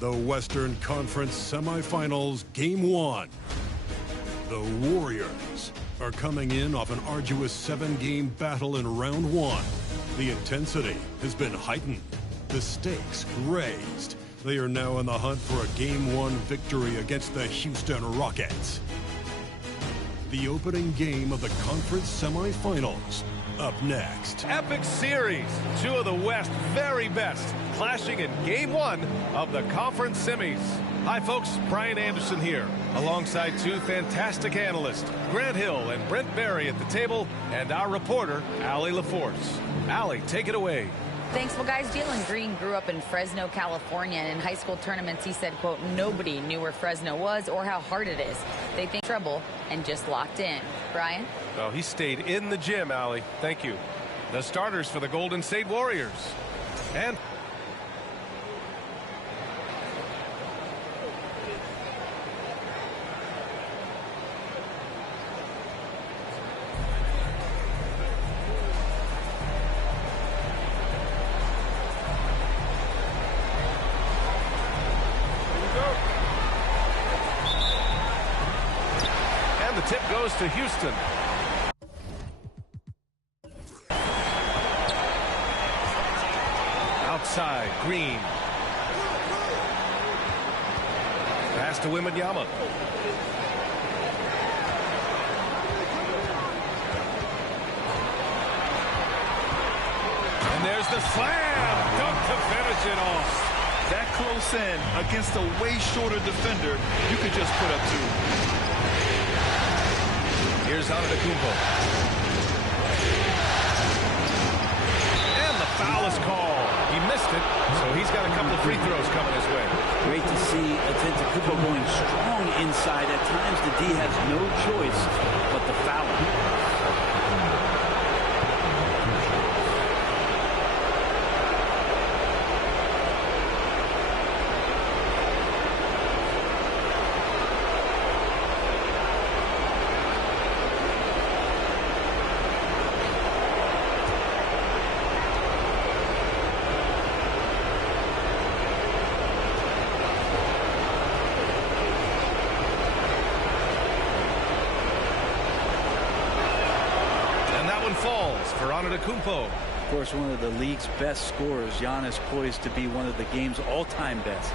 The Western Conference Semifinals, Game 1. The Warriors are coming in off an arduous 7-game battle in round 1. The intensity has been heightened, the stakes raised. They are now in the hunt for a Game 1 victory against the Houston Rockets. The opening game of the conference semifinals, up next. Epic series. Two of the West's very best clashing in Game 1 of the conference semis. Hi, folks. Brian Anderson here, alongside two fantastic analysts, Grant Hill and Brent Berry at the table, and our reporter, Allie LaForce. Allie, take it away. Thanks. Well, guys, Jalen Green grew up in Fresno, California, and in high school tournaments, he said, quote, nobody knew where Fresno was or how hard it is. They think trouble and just locked in. Brian? Well, he stayed in the gym, Allie. Thank you. The starters for the Golden State Warriors. And the tip goes to Houston. Outside, Green. Pass to Wembanyama. And there's the slam. Dunk to finish it off. That close in against a way shorter defender, you could just put up two. Here's Antetokounmpo. And the foul is called. He missed it, so he's got a couple of free throws coming his way. Great to see Antetokounmpo going strong inside. At times, the D has no choice but to foul him. Falls for Antetokounmpo. Of course, one of the league's best scorers. Giannis poised to be one of the game's all-time best.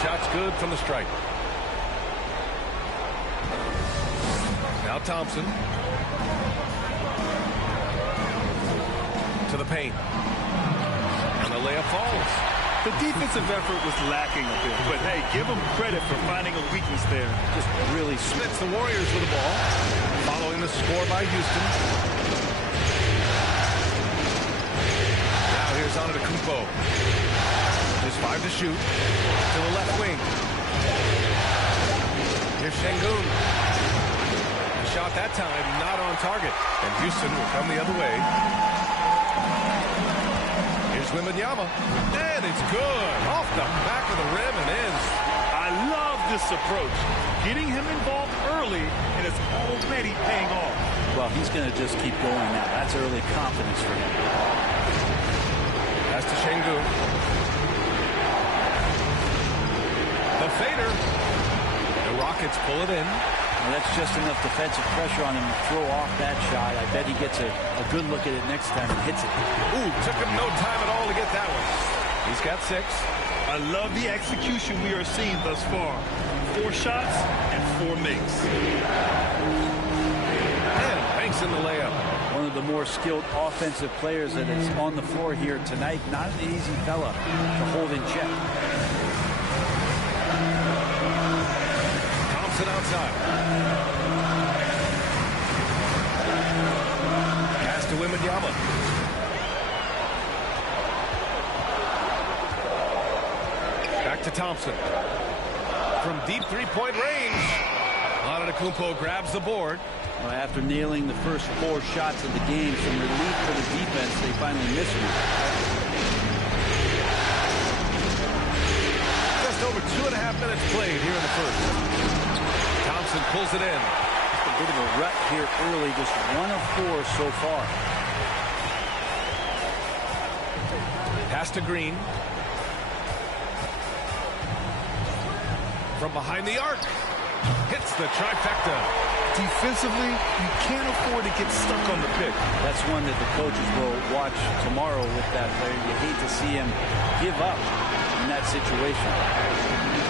Shots good from the stripe. Now Thompson. To the paint. And the layup falls. The defensive effort was lacking a bit, but hey, give them credit for finding a weakness there. Just really splits the Warriors with the ball. Following the score by Houston. Now here's Antetokounmpo. There's 5 to shoot. To the left wing. Here's Şengün. The shot that time not on target. And Houston will come the other way. Here's Wembanyama. And it's good. Off the back of the rim and in. I love this approach. Getting him involved early, and it's already paying off. Well, he's going to just keep going now. That's early confidence for him. Pass to Şengün. The fader. The Rockets pull it in. Well, that's just enough defensive pressure on him to throw off that shot. I bet he gets a good look at it next time and hits it. Ooh, took him no time at all to get that one. He's got 6. I love the execution we are seeing thus far. 4 shots and 4 makes. And banks in the layup. One of the more skilled offensive players that is on the floor here tonight. Not an easy fella to hold in check. Thompson outside. Pass to Wembanyama. Back to Thompson. From deep three-point range. Antetokounmpo grabs the board. Well, after nailing the first 4 shots of the game, some relief for the defense. They finally missed one. Just over 2.5 minutes played here in the first. Thompson pulls it in. Just a bit of a rut here early, just 1 of 4 so far. Pass to Green. From behind the arc. Hits the trifecta. Defensively, you can't afford to get stuck on the pick. That's one that the coaches will watch tomorrow with that player. You hate to see him give up in that situation.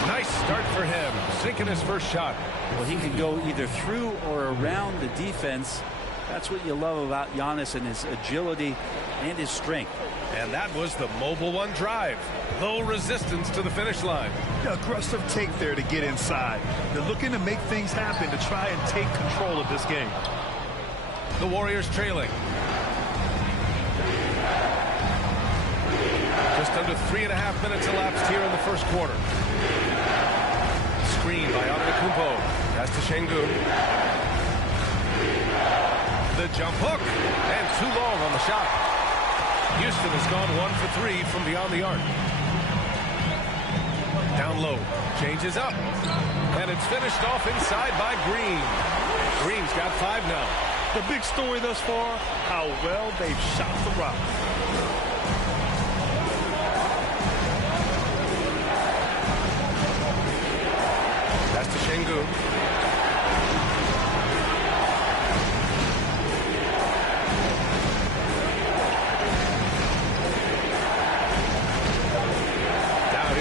Nice start for him, sinking his first shot. Well, he could go either through or around the defense. That's what you love about Giannis and his agility and his strength. And that was the mobile one drive. Low resistance to the finish line. Aggressive take there to get inside. They're looking to make things happen to try and take control of this game. The Warriors trailing. Just under 3.5 minutes elapsed here in the first quarter. Screen by Antetokounmpo. Pass to Şengün. The jump hook. And too long on the shot. Houston has gone 1 for 3 from beyond the arc. Down low. Changes up. And it's finished off inside by Green. Green's got 5 now. The big story thus far, how well they've shot the rock. Pass to Şengün.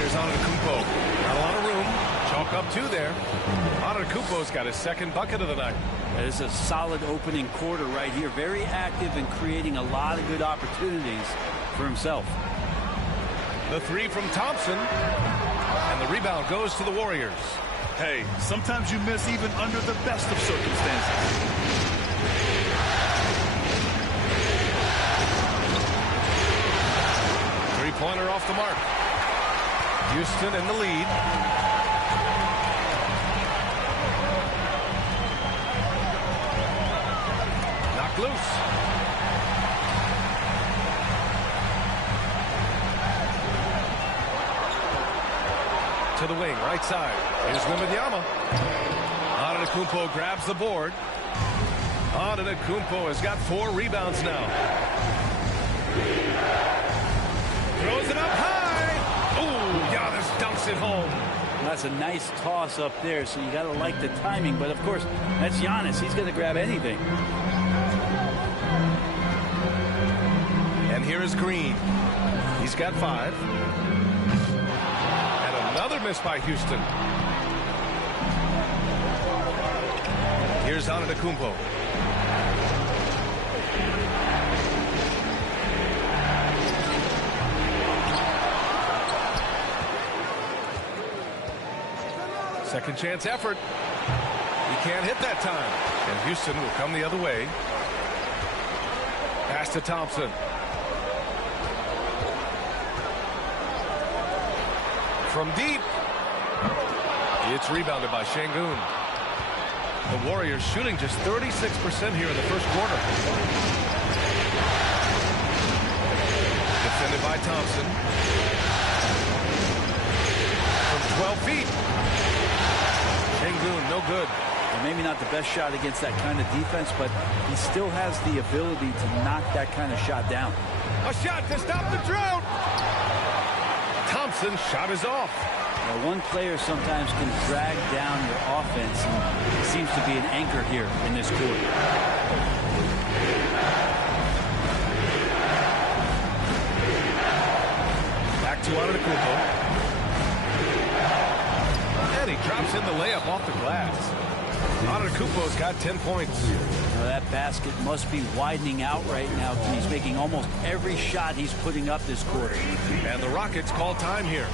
Antetokounmpo. Not a lot of room. Chalk up 2 there. Antetokounmpo's got his second bucket of the night. That is a solid opening quarter right here. Very active and creating a lot of good opportunities for himself. The 3 from Thompson. And the rebound goes to the Warriors. Hey, sometimes you miss even under the best of circumstances. Three-pointer off the mark. Houston in the lead. Knocked loose. To the wing, right side. Here's Wembanyama. Antetokounmpo grabs the board. Antetokounmpo has got 4 rebounds now. Throws it up high. Giannis dunks it home. That's a nice toss up there, so you got to like the timing. But, of course, that's Giannis. He's going to grab anything. And here is Green. He's got 5. And another miss by Houston. Here's Antetokounmpo. Second chance effort. He can't hit that time. And Houston will come the other way. Pass to Thompson. From deep. It's rebounded by Şengün. The Warriors shooting just 36% here in the first quarter. Defended by Thompson. From 12 feet. Şengün, no good. And maybe not the best shot against that kind of defense, but he still has the ability to knock that kind of shot down. A shot to stop the drought. Thompson's shot is off. Now, one player sometimes can drag down your offense, and he seems to be an anchor here in this quarter. Back to Antetokounmpo. And he drops in the layup off the glass. Antetokounmpo's got 10 points. Now, that basket must be widening out right now. He's making almost every shot he's putting up this quarter. And the Rockets call time here.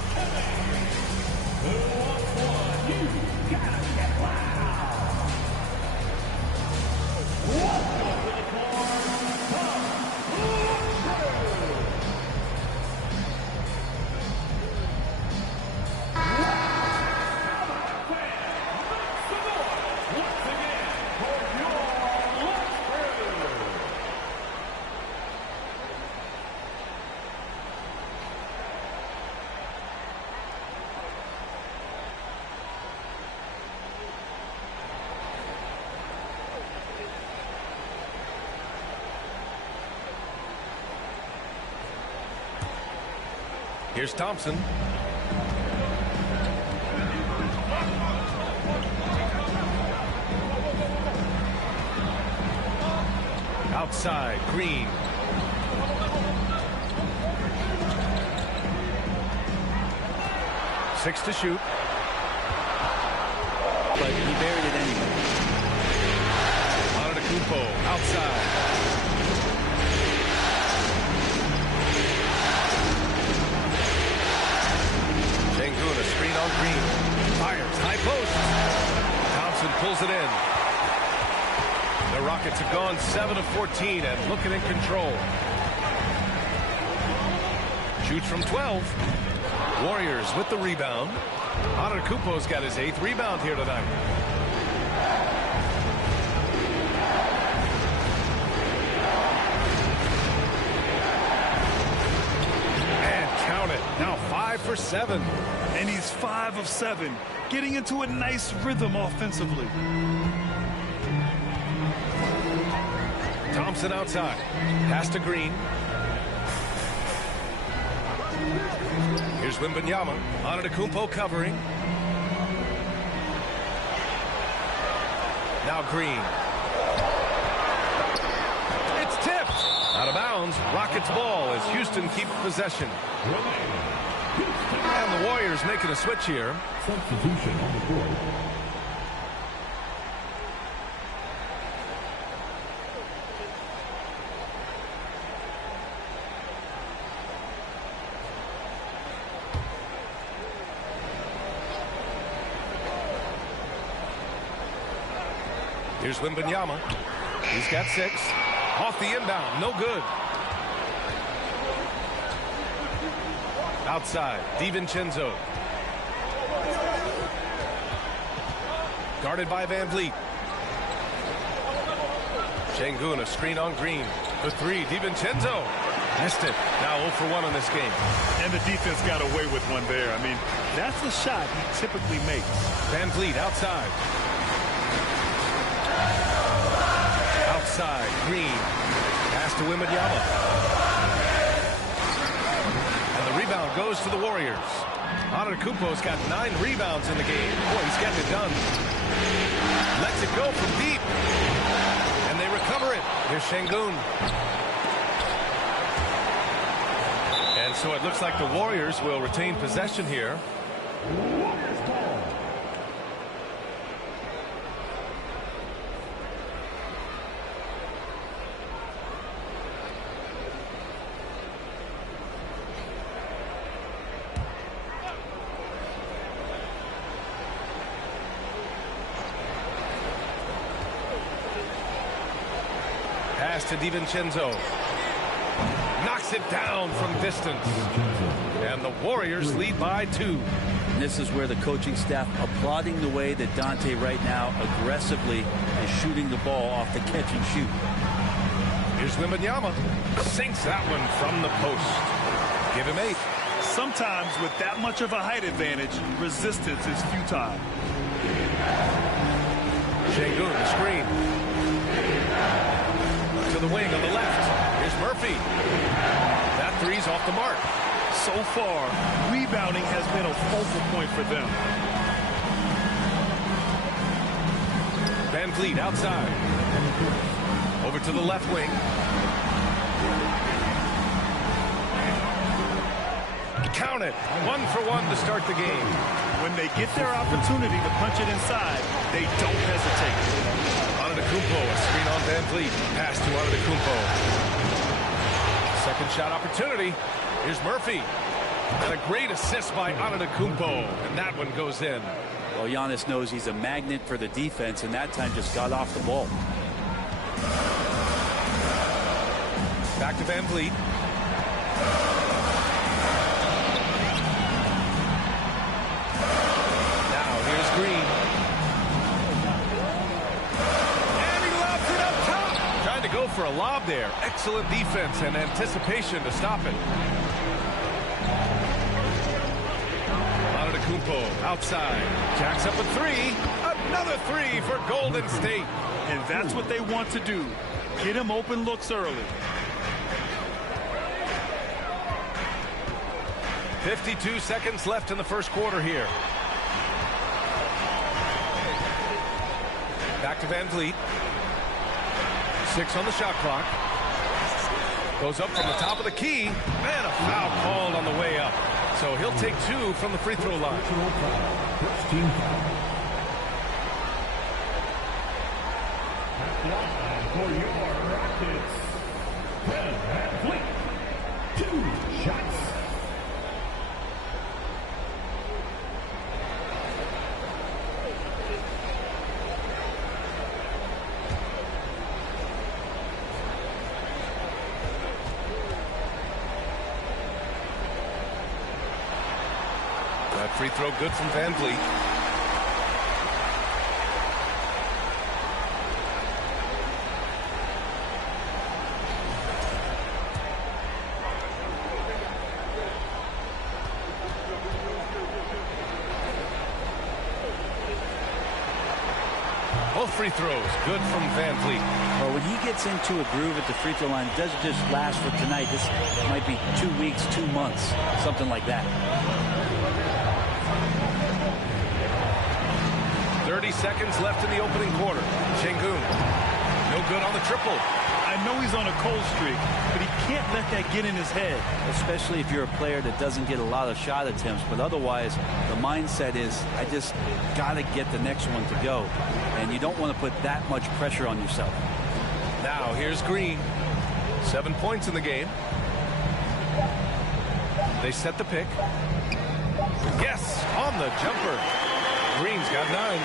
Here's Thompson. Outside, Green. Six to shoot. But he buried it anyway. Antetokounmpo outside. Sengun, a screen on Green. Fires, high post. Thompson pulls it in. The Rockets have gone 7 of 14 and looking in control. Shoots from 12. Warriors with the rebound. Antetokounmpo's got his 8th rebound here tonight. And count it. Now 5 for 7. And he's 5 of 7, getting into a nice rhythm offensively. Thompson outside. Pass to Green. Here's Wembanyama. Antetokounmpo covering. Now Green. It's tipped. Out of bounds. Rockets ball as Houston keeps possession. And the Warriors making a switch here. Substitution on the board. Here's Wembanyama. He's got 6. Off the inbound. No good. Outside. DiVincenzo. Guarded by Van Vliet. Sengun, a screen on Green. The 3. DiVincenzo. Missed it. Now 0 for 1 in this game. And the defense got away with one there. I mean, that's the shot he typically makes. Van Vliet outside. Outside, Green. Pass to Wembanyama. And the rebound goes to the Warriors. Antetokounmpo's got 9 rebounds in the game. Boy, he's getting it done. Lets it go from deep. And they recover it. Here's Sengun. And so it looks like the Warriors will retain possession here. Pass to DiVincenzo. Knocks it down from distance. And the Warriors lead by 2. And this is where the coaching staff applauding the way that Dante right now aggressively is shooting the ball off the catch and shoot. Here's Wembanyama. Sinks that one from the post. Give him 8. Sometimes with that much of a height advantage, resistance is futile. Sengun, the screen. To the wing on the left. Here's Murphy. That 3's off the mark. So far, rebounding has been a focal point for them. Van Vliet outside. Over to the left wing. Count it. 1 for 1 to start the game. When they get their opportunity to punch it inside, they don't hesitate. Antetokounmpo, a screen on Van Vliet. Pass to Antetokounmpo. Second shot opportunity. Here's Murphy. And a great assist by Antetokounmpo. And that one goes in. Well, Giannis knows he's a magnet for the defense, and that time just got off the ball. Back to Van Vliet. Now here's Green. And he lobs it up top. Trying to go for a lob there. Excellent defense and anticipation to stop it. Antetokounmpo outside. Jacks up a 3. Another 3 for Golden State. And that's what they want to do. Get him open looks early. 52 seconds left in the first quarter here. Back to Van Vliet. 6 on the shot clock. Goes up from the top of the key. And a foul called on the way up. So he'll take 2 from the free throw line. For your Rockets, Van Vliet, 2 shots. That free throw good from Van Vliet. Both free throws good from Van Vliet. Well, when he gets into a groove at the free throw line, it doesn't just last for tonight. This might be 2 weeks, 2 months, something like that. 30 seconds left in the opening quarter. Şengün, no good on the triple. I know he's on a cold streak, but he can't let that get in his head. Especially if you're a player that doesn't get a lot of shot attempts, but otherwise the mindset is, I just got to get the next one to go. And you don't want to put that much pressure on yourself. Now here's Green. 7 points in the game. They set the pick. Yes, on the jumper. Green's got 9.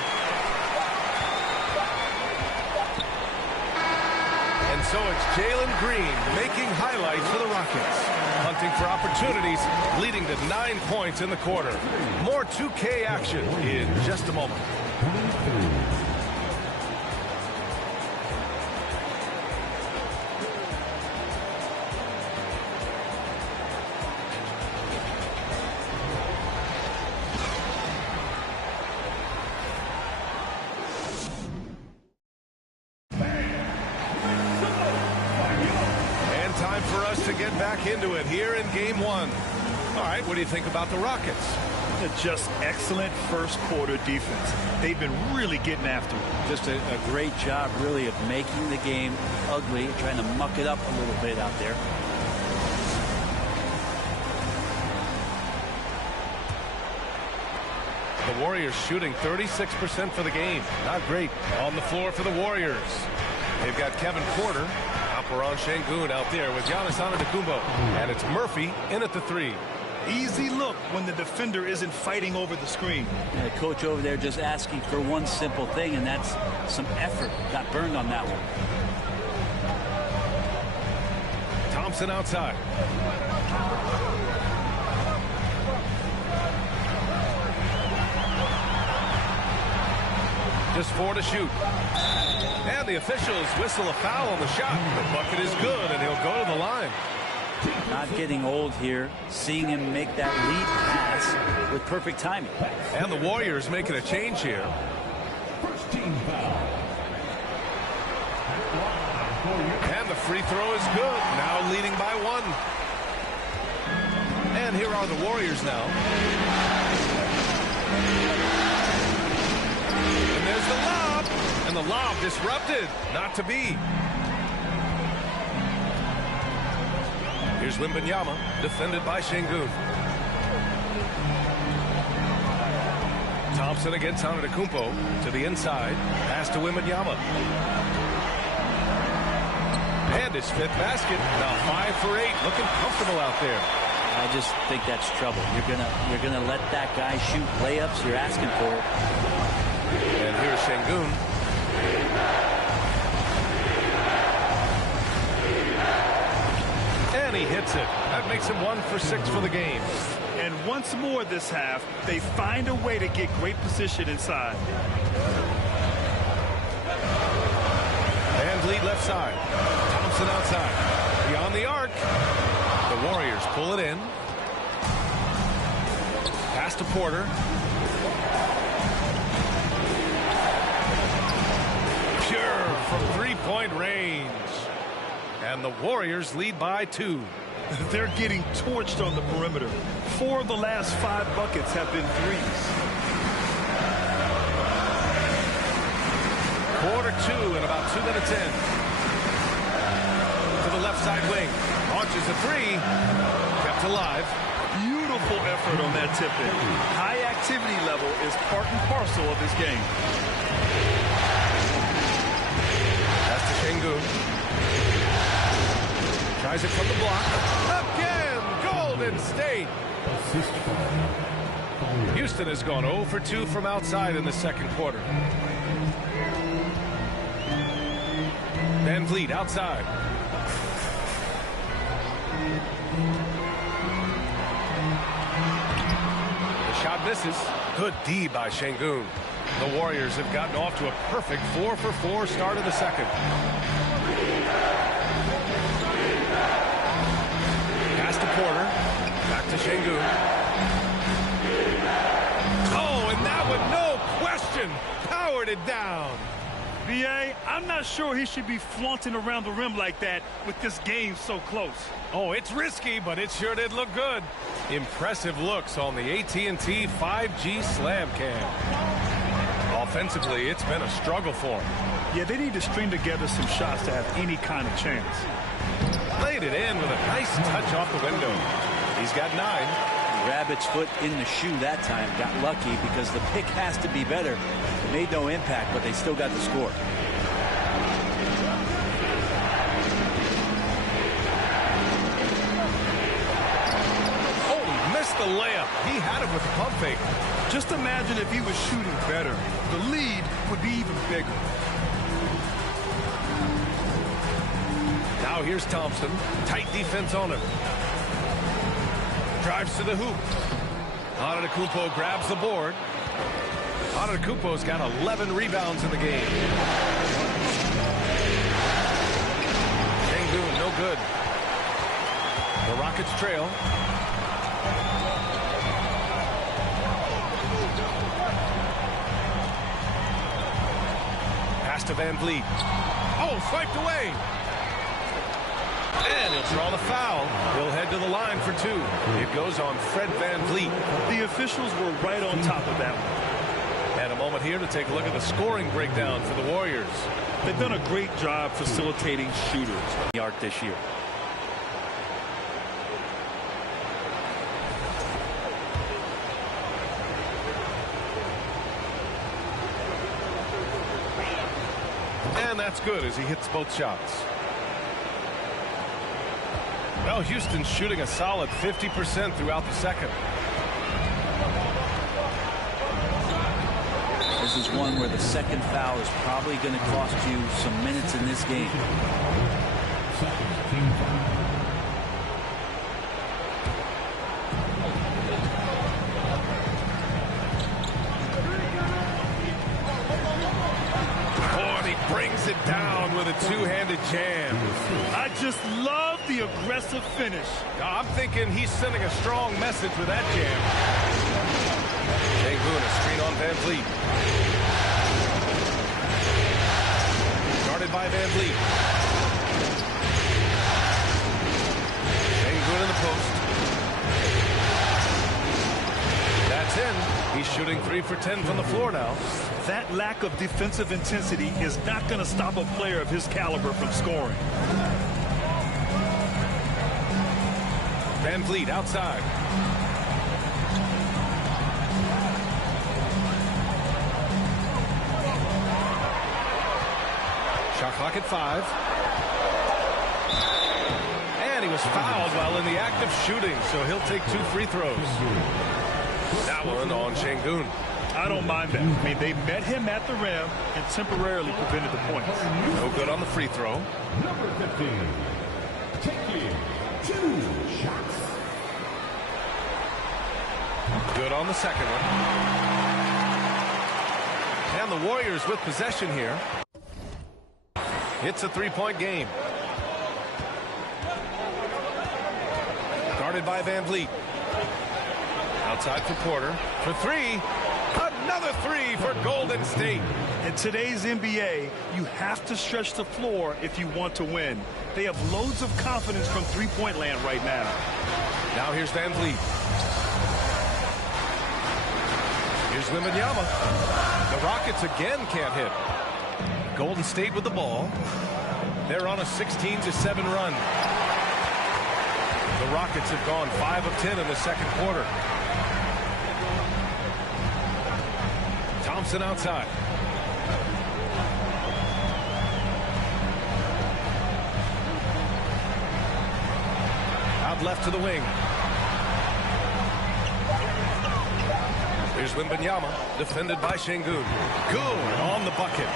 And so it's Jalen Green making highlights for the Rockets. Hunting for opportunities, leading to 9 points in the quarter. More 2K action in just a moment. Get back into it here in game 1. All right, what do you think about the Rockets? Just excellent first quarter defense. They've been really getting after it. Just a great job, really, of making the game ugly, trying to muck it up a little bit out there. The Warriors shooting 36% for the game. Not great on the floor for the Warriors. They've got Kevin Porter. Alperen Şengün out there with Giannis Antetokounmpo. And it's Murphy in at the 3. Easy look when the defender isn't fighting over the screen. And the coach over there just asking for one simple thing, and that's some effort. Got burned on that one. Thompson outside. Just 4 to shoot. And the officials whistle a foul on the shot. The bucket is good, and he'll go to the line. Not getting old here. Seeing him make that lead pass with perfect timing. And the Warriors making a change here. First team foul. And the free throw is good. Now leading by 1. And here are the Warriors now. And there's the lob. And the lob disrupted. Not to be. Here's Wembanyama, defended by Şengün. Thompson against Antetokounmpo to the inside. Pass to Wembanyama. And his 5th basket. Now 5 for 8. Looking comfortable out there. I just think that's trouble. You're gonna let that guy shoot layups. You're asking for it. And here's Şengün. And he hits it. That makes him 1 for 6 for the game. And once more this half, they find a way to get great position inside. And lead left side. Thompson outside. Beyond the arc. The Warriors pull it in. Pass to Porter. Pure from 3-point range. And the Warriors lead by 2. They're getting torched on the perimeter. 4 of the last 5 buckets have been threes. Quarter 2 and about 2 minutes in. To the left side wing. Launches a 3. Kept alive. Beautiful effort on that tip-in. High activity level is part and parcel of his game. Pass to Şengün. Tries it from the block. Again, Golden State. Assist foul. Houston has gone 0 for 2 from outside in the second quarter. Van Vliet outside. The shot misses. Good D by Şengün. The Warriors have gotten off to a perfect 4 for 4 start of the second. Pass to Porter. Back to Şengün. Oh, and that one, no question, powered it down. B.A., I'm not sure he should be flaunting around the rim like that with this game so close. Oh, it's risky, but it sure did look good. Impressive looks on the AT&T 5G Slam Cam. Offensively, it's been a struggle for him. Yeah, they need to string together some shots to have any kind of chance. Laid it in with a nice touch off the window. He's got 9. Rabbit's foot in the shoe that time. Got lucky because the pick has to be better. It made no impact, but they still got the score. Oh, he missed the layup. He had it with the pump fake. Just imagine if he was shooting better. The lead would be even bigger. Now here's Thompson. Tight defense on him. Drives to the hoop. Antetokounmpo grabs the board. Antetokounmpo's got 11 rebounds in the game. Şengün, no good. The Rockets trail. Pass to Van Vliet. Oh, swiped away. And he'll draw the foul. He'll head to the line for 2. It goes on Fred Van Vliet. The officials were right on top of that one. And a moment here to take a look at the scoring breakdown for the Warriors. They've done a great job facilitating shooters. The arc this year. And that's good as he hits both shots. Well, Houston's shooting a solid 50% throughout the second. This is one where the second foul is probably going to cost you some minutes in this game. Second team foul. Brings it down with a two-handed jam. I just love the aggressive finish. I'm thinking he's sending a strong message with that jam. Şengün, a screen on Van Vliet. Guarded by Van Vliet. Şengün in the post. That's in. He's shooting 3 for 10 from the floor now. That lack of defensive intensity is not going to stop a player of his caliber from scoring. Van Vliet outside. Shot clock at 5. And he was fouled while in the act of shooting, so he'll take 2 free throws. That one on Şengün. I don't mind that. I mean, they met him at the rim and temporarily prevented the points. No good on the free throw. Number 15, taking 2 shots. Good on the second one. And the Warriors with possession here. It's a 3-point game. Guarded by Van Vliet. Outside for Porter. For 3. Another three for Golden State. In today's NBA, you have to stretch the floor if you want to win. They have loads of confidence from three-point land right now. Now here's Van Vliet. Here's Wembanyama. The Rockets again can't hit. Golden State with the ball. They're on a 16-7 run. The Rockets have gone 5 of 10 in the second quarter. Thompson outside. Out left to the wing. Here's Wembanyama, defended by Şengün. Good on the bucket.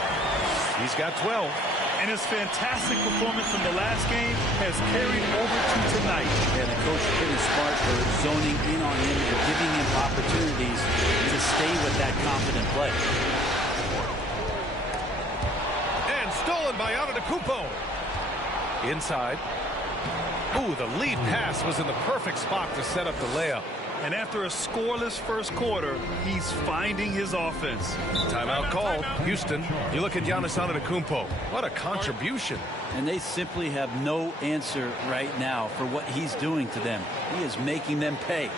He's got 12. And his fantastic performance from the last game has carried over to tonight. Yeah, the coach is pretty smart for zoning in on him and giving him opportunities to stay with that confident play. And stolen by Antetokounmpo. Inside. Ooh, the lead pass was in the perfect spot to set up the layup. And after a scoreless first quarter, he's finding his offense. Timeout called. Houston, you look at Giannis Antetokounmpo. What a contribution. And they simply have no answer right now for what he's doing to them. He is making them pay.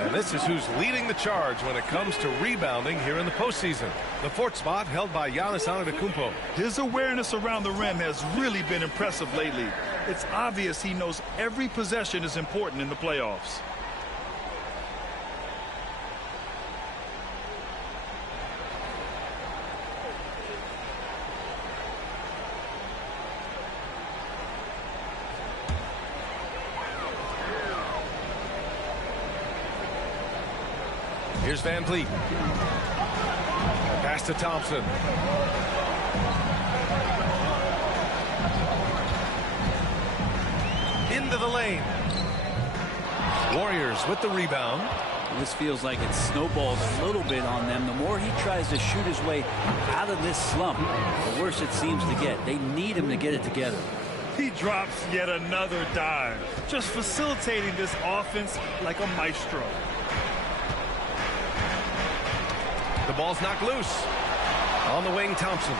And this is who's leading the charge when it comes to rebounding here in the postseason. The fourth spot held by Giannis Antetokounmpo. His awareness around the rim has really been impressive lately. It's obvious he knows every possession is important in the playoffs. Here's Van Vliet. Pass to Thompson. Into the lane. Warriors with the rebound. This feels like it snowballs a little bit on them. The more he tries to shoot his way out of this slump, the worse it seems to get. They need him to get it together. He drops yet another dive, just facilitating this offense like a maestro. The ball's knocked loose. On the wing, Thompson.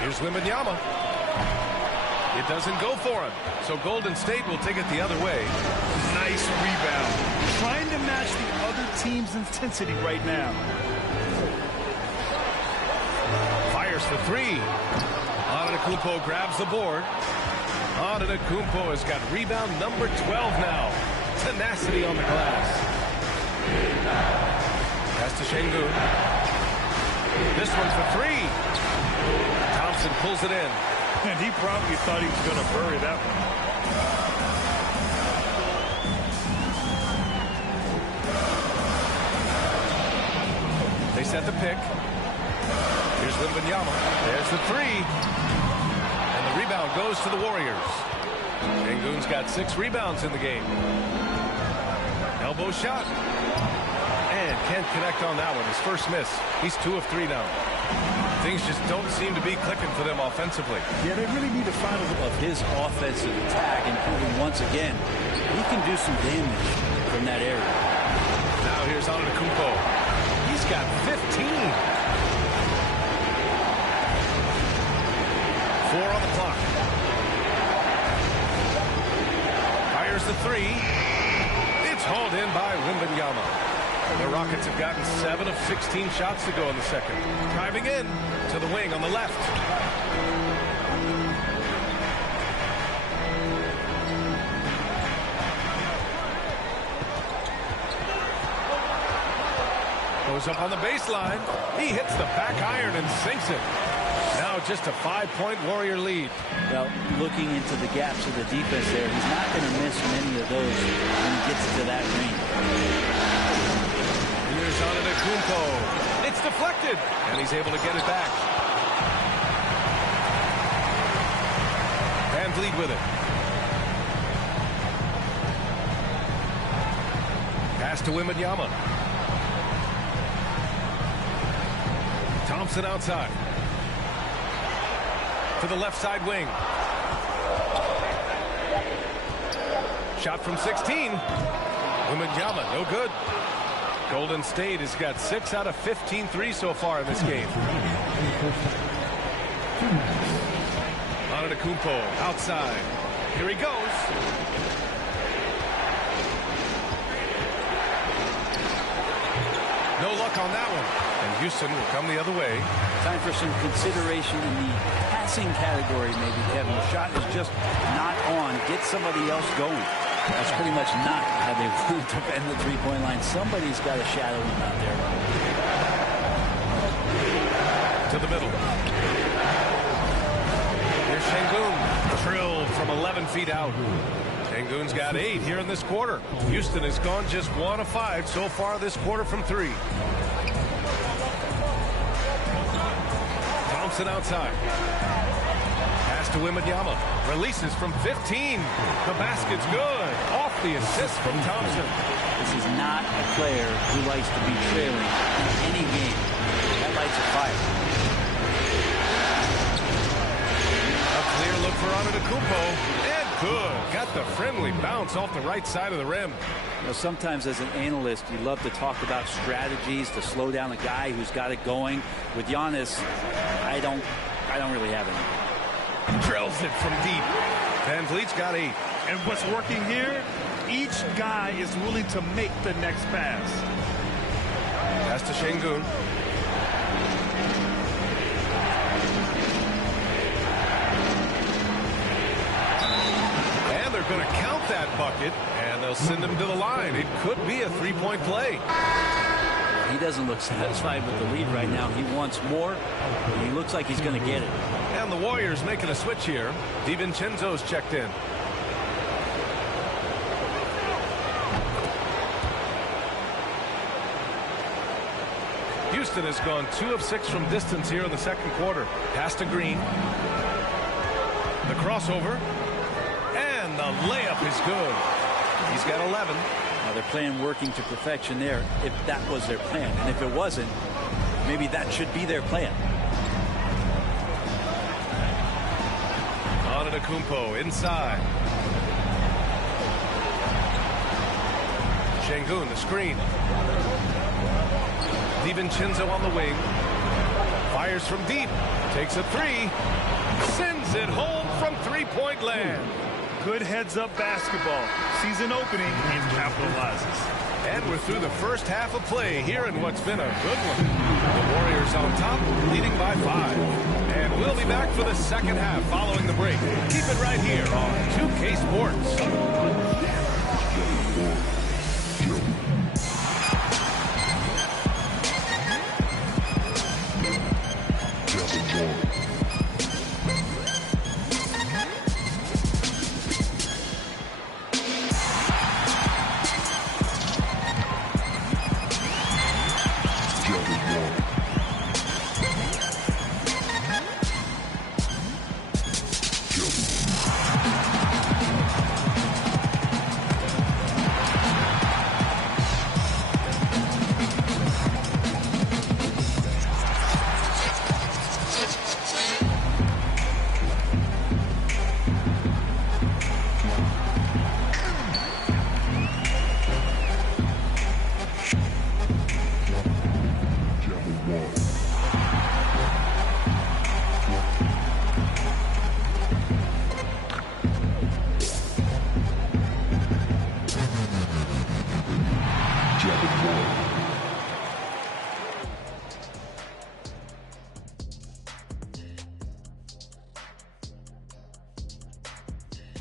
Here's Wembanyama. It doesn't go for him. So Golden State will take it the other way. Nice rebound. Trying to match the other team's intensity right now. Fires for three. Antetokounmpo grabs the board. Antetokounmpo has got rebound number 12 now. Tenacity on the glass. Pass to Şengün. This one's for three. Thompson pulls it in. And he probably thought he was going to bury that one. They set the pick. Here's Wembanyama. There's the three. And the rebound goes to the Warriors. Şengün's got 6 rebounds in the game. Elbow shot. And can't connect on that one. His first miss. He's 2 of 3 now. Things just don't seem to be clicking for them offensively. Yeah, they really need to find of his offensive attack and proving once again he can do some damage from that area. Now here's Antetokounmpo. He's got 15. 4 on the clock. Fires the three. It's hauled in by Wembanyama. The Rockets have gotten 7 of 16 shots to go in the second. Driving in to the wing on the left. Goes up on the baseline. He hits the back iron and sinks it. Now just a 5-point Warrior lead. Well, looking into the gaps of the defense there, he's not going to miss many of those when he gets to that range. Here's Antetokounmpo. It's deflected, and he's able to get it back. Van Vliet with it. Pass to Wembanyama. Thompson outside. To the left side wing. Shot from 16. Wembanyama, no good. Golden State has got 6 out of 15 threes so far in this game. Antetokounmpo outside. Here he goes. No luck on that one. And Houston will come the other way. Time for some consideration in the passing category, maybe, Kevin. The shot is just not on. Get somebody else going. That's pretty much not how they want to defend the three-point line. Somebody's got to shadow him out there. To the middle. Here's Şengün. Drilled from 11 feet out. Şengün's got 8 here in this quarter. Houston has gone just 1 of 5 so far this quarter from 3. Thompson outside. Pass to Wembanyama. Releases from 15. The basket's good. Off the assist from Thompson. This is not a player who likes to be trailing in any game. That lights a fire. A clear look for Antetokounmpo. And good. Got the friendly bounce off the right side of the rim. You know, sometimes as an analyst, you love to talk about strategies to slow down a guy who's got it going. With Giannis, I don't really have any. Drills it from deep. Van Vliet's got 8. And what's working here, each guy is willing to make the next pass. Pass to Şengün. And they're going to count that bucket, and they'll send him to the line. It could be a three-point play. He doesn't look satisfied with the lead right now. He wants more, and he looks like he's going to get it. And the Warriors making a switch here. DiVincenzo's checked in. Houston has gone 2 of 6 from distance here in the second quarter. Pass to Green. The crossover. And the layup is good. He's got 11. Now they're playing working to perfection there, if that was their plan. And if it wasn't, maybe that should be their plan. Antetokounmpo inside. Şengün, the screen. DiVincenzo on the wing. Fires from deep. Takes a 3. Sends it home from three-point land. Good heads-up basketball. Season opening and capitalizes. And we're through the first half of play here in what's been a good one. The Warriors on top, leading by 5. And we'll be back for the second half following the break. Keep it right here on 2K Sports.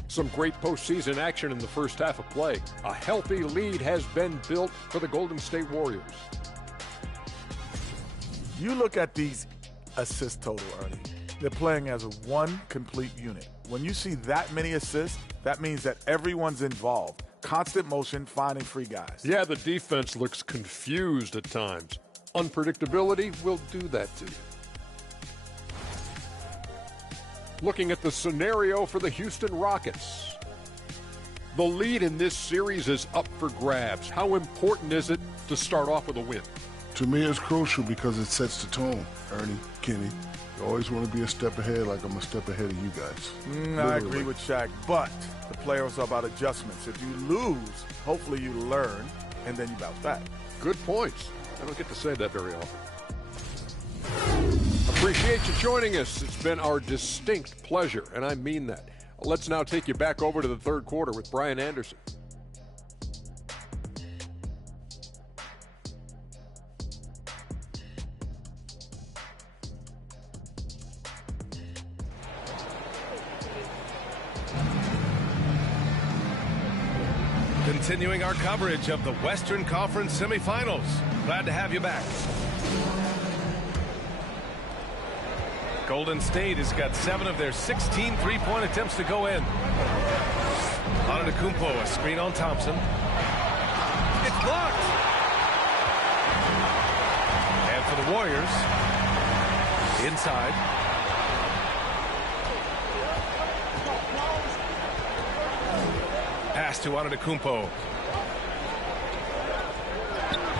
Some great postseason action in the first half of play. A healthy lead has been built for the Golden State Warriors. You look at these assist total, Ernie. They're playing as one complete unit. When you see that many assists, that means that everyone's involved. Constant motion, finding free guys. Yeah, the defense looks confused at times. Unpredictability will do that to you. Looking at the scenario for the Houston Rockets. The lead in this series is up for grabs. How important is it to start off with a win? To me, it's crucial because it sets the tone. Ernie, Kenny, you always want to be a step ahead, like I'm a step ahead of you guys. I agree with Shaq, but the playoffs are about adjustments. If you lose, hopefully you learn, and then you bounce back. Good points. I don't get to say that very often. Appreciate you joining us. It's been our distinct pleasure, and I mean that. Let's now take you back over to the third quarter with Brian Anderson. Continuing our coverage of the Western Conference semifinals. Glad to have you back. Golden State has got 7 of their 16 three-point attempts to go in. Antetokounmpo, a screen on Thompson. It's blocked. And for the Warriors, inside. Pass to Antetokounmpo.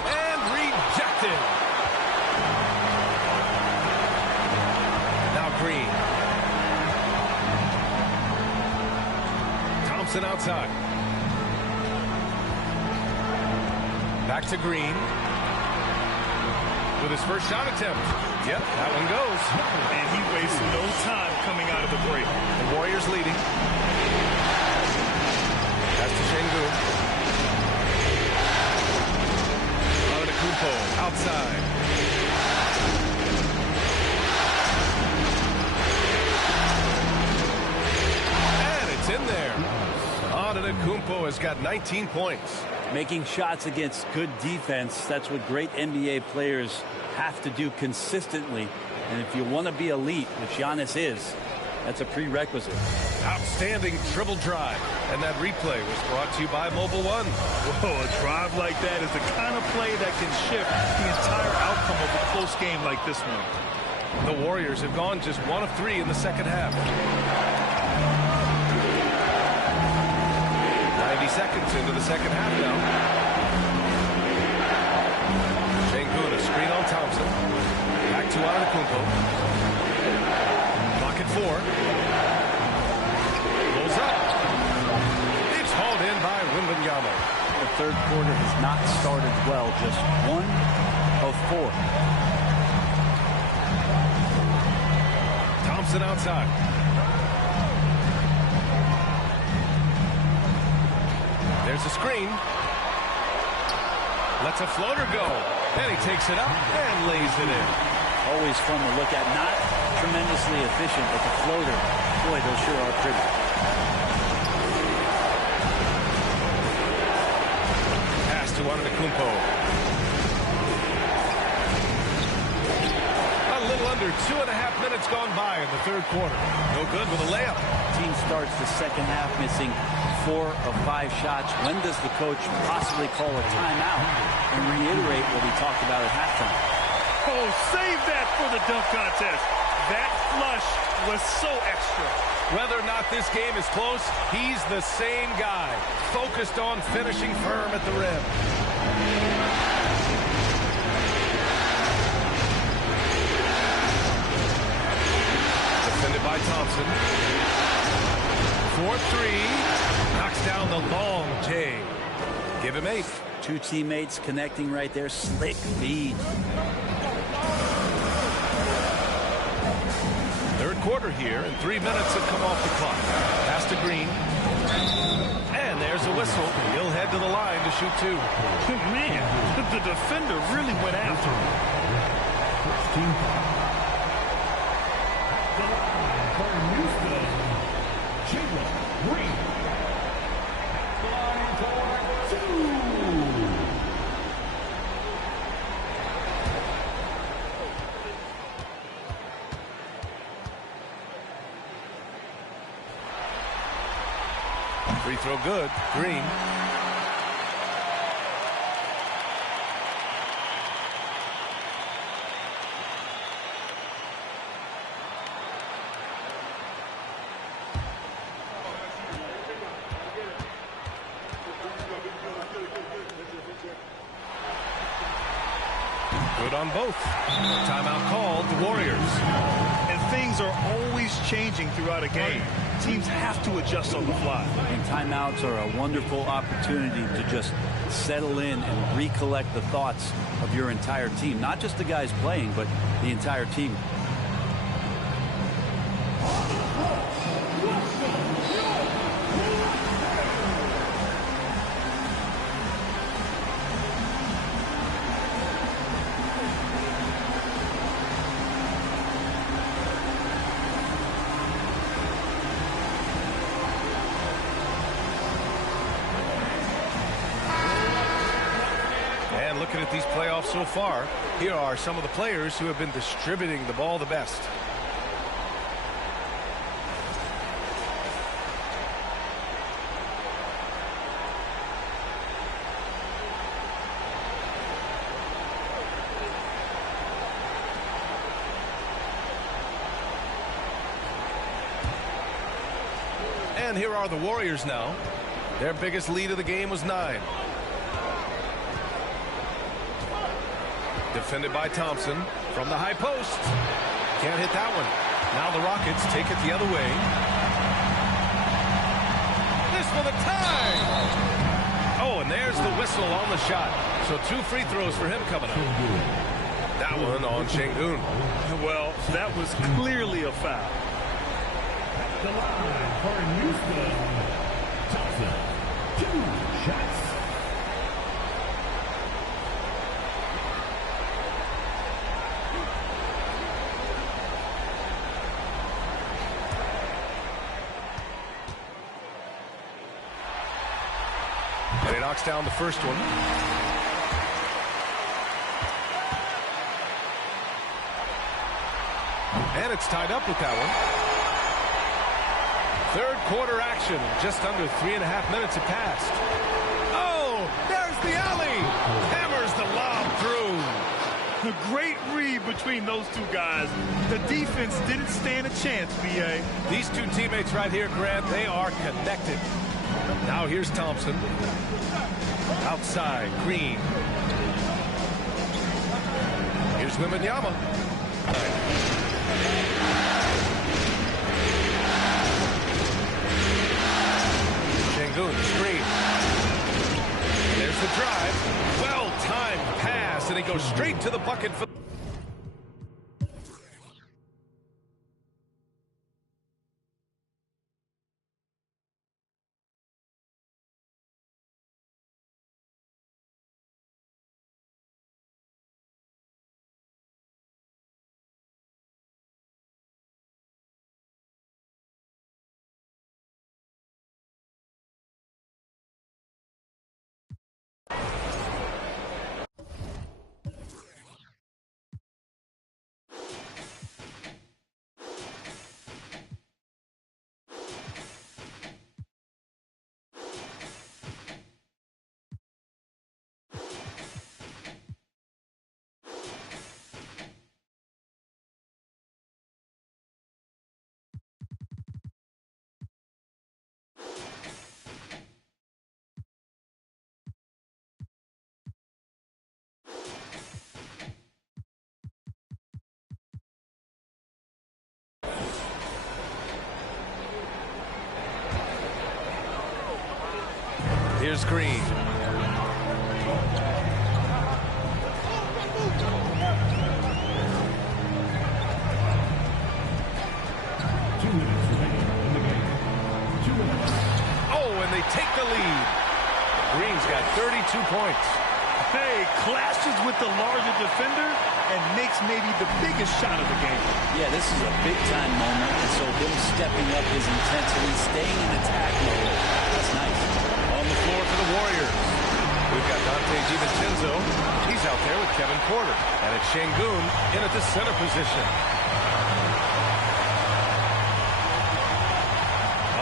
And rejected. Now Green. Thompson outside. Back to Green. With his first shot attempt. Yep, that one goes. And he wastes no time coming out of the break. The Warriors leading. Pass to Şengün. Antetokounmpo outside. And it's in there. Antetokounmpo has got 19 points. Making shots against good defense, that's what great NBA players have to do consistently. And if you want to be elite, which Giannis is, that's a prerequisite. Outstanding dribble drive. And that replay was brought to you by Mobile One. Whoa, a drive like that is the kind of play that can shift the entire outcome of a close game like this one. The Warriors have gone just 1 of 3 in the second half. 90 seconds into the second half now. Şengün, a screen on Thompson. Back to Antetokounmpo. Clock at 4. Pulls up. It's hauled in by Wembanyama. The third quarter has not started well. Just 1 of 4. Thompson outside. There's a screen. Lets a floater go. And he takes it up and lays it in. Always fun to look at. Not tremendously efficient, but the floater, boy, those sure are pretty. Pass to Antetokounmpo. A little under 2.5 minutes gone by in the third quarter. No good with a layup. Team starts the second half missing 4 of 5 shots. When does the coach possibly call a timeout and reiterate what he talked about at halftime? Oh, save that for the dunk contest. That flush was so extra. Whether or not this game is close, he's the same guy, focused on finishing firm at the rim. Defended by Thompson. 4-3. Knocks down the long J. Give him 8. 2 teammates connecting right there. Slick feed. Third quarter here, and 3 minutes have come off the clock. Pass to Green. And there's a whistle. He'll head to the line to shoot 2. Man, the defender really went after him. Free throw good. Green. on both. Timeout called, the Warriors. And things are always changing throughout a game. Teams have to adjust on the fly. And timeouts are a wonderful opportunity to just settle in and recollect the thoughts of your entire team. Not just the guys playing, but the entire team. Looking at these playoffs so far, here are some of the players who have been distributing the ball the best. And here are the Warriors now. Their biggest lead of the game was 9. Defended by Thompson from the high post. Can't hit that one. Now the Rockets take it the other way. This for the tie. Oh, and there's the whistle on the shot. So 2 free throws for him coming up. That one on Şengün. Well, that was clearly a foul. The line for Houston. Thompson, 2 shots. And he knocks down the first one. And it's tied up with that one. Third quarter action. Just under 3.5 minutes have passed. Oh, there's the alley. Hammers the lob through. A great read between those two guys. The defense didn't stand a chance, B.A. These two teammates right here, Grant, they are connected. Now here's Thompson. Outside, Green. Here's Wembanyama. Şengün, screen. There's the drive. Well-timed pass, and he goes straight to the bucket for Here's Green. Oh, and they take the lead. Green's got 32 points. Hey, clashes with the larger defender and makes maybe the biggest shot of the game. Yeah, this is a big-time moment, and so him stepping up his intensity, staying in attack mode, that's nice. On the floor for the Warriors, we've got Dante DiVincenzo. He's out there with Kevin Porter. And it's Şengün in at the center position.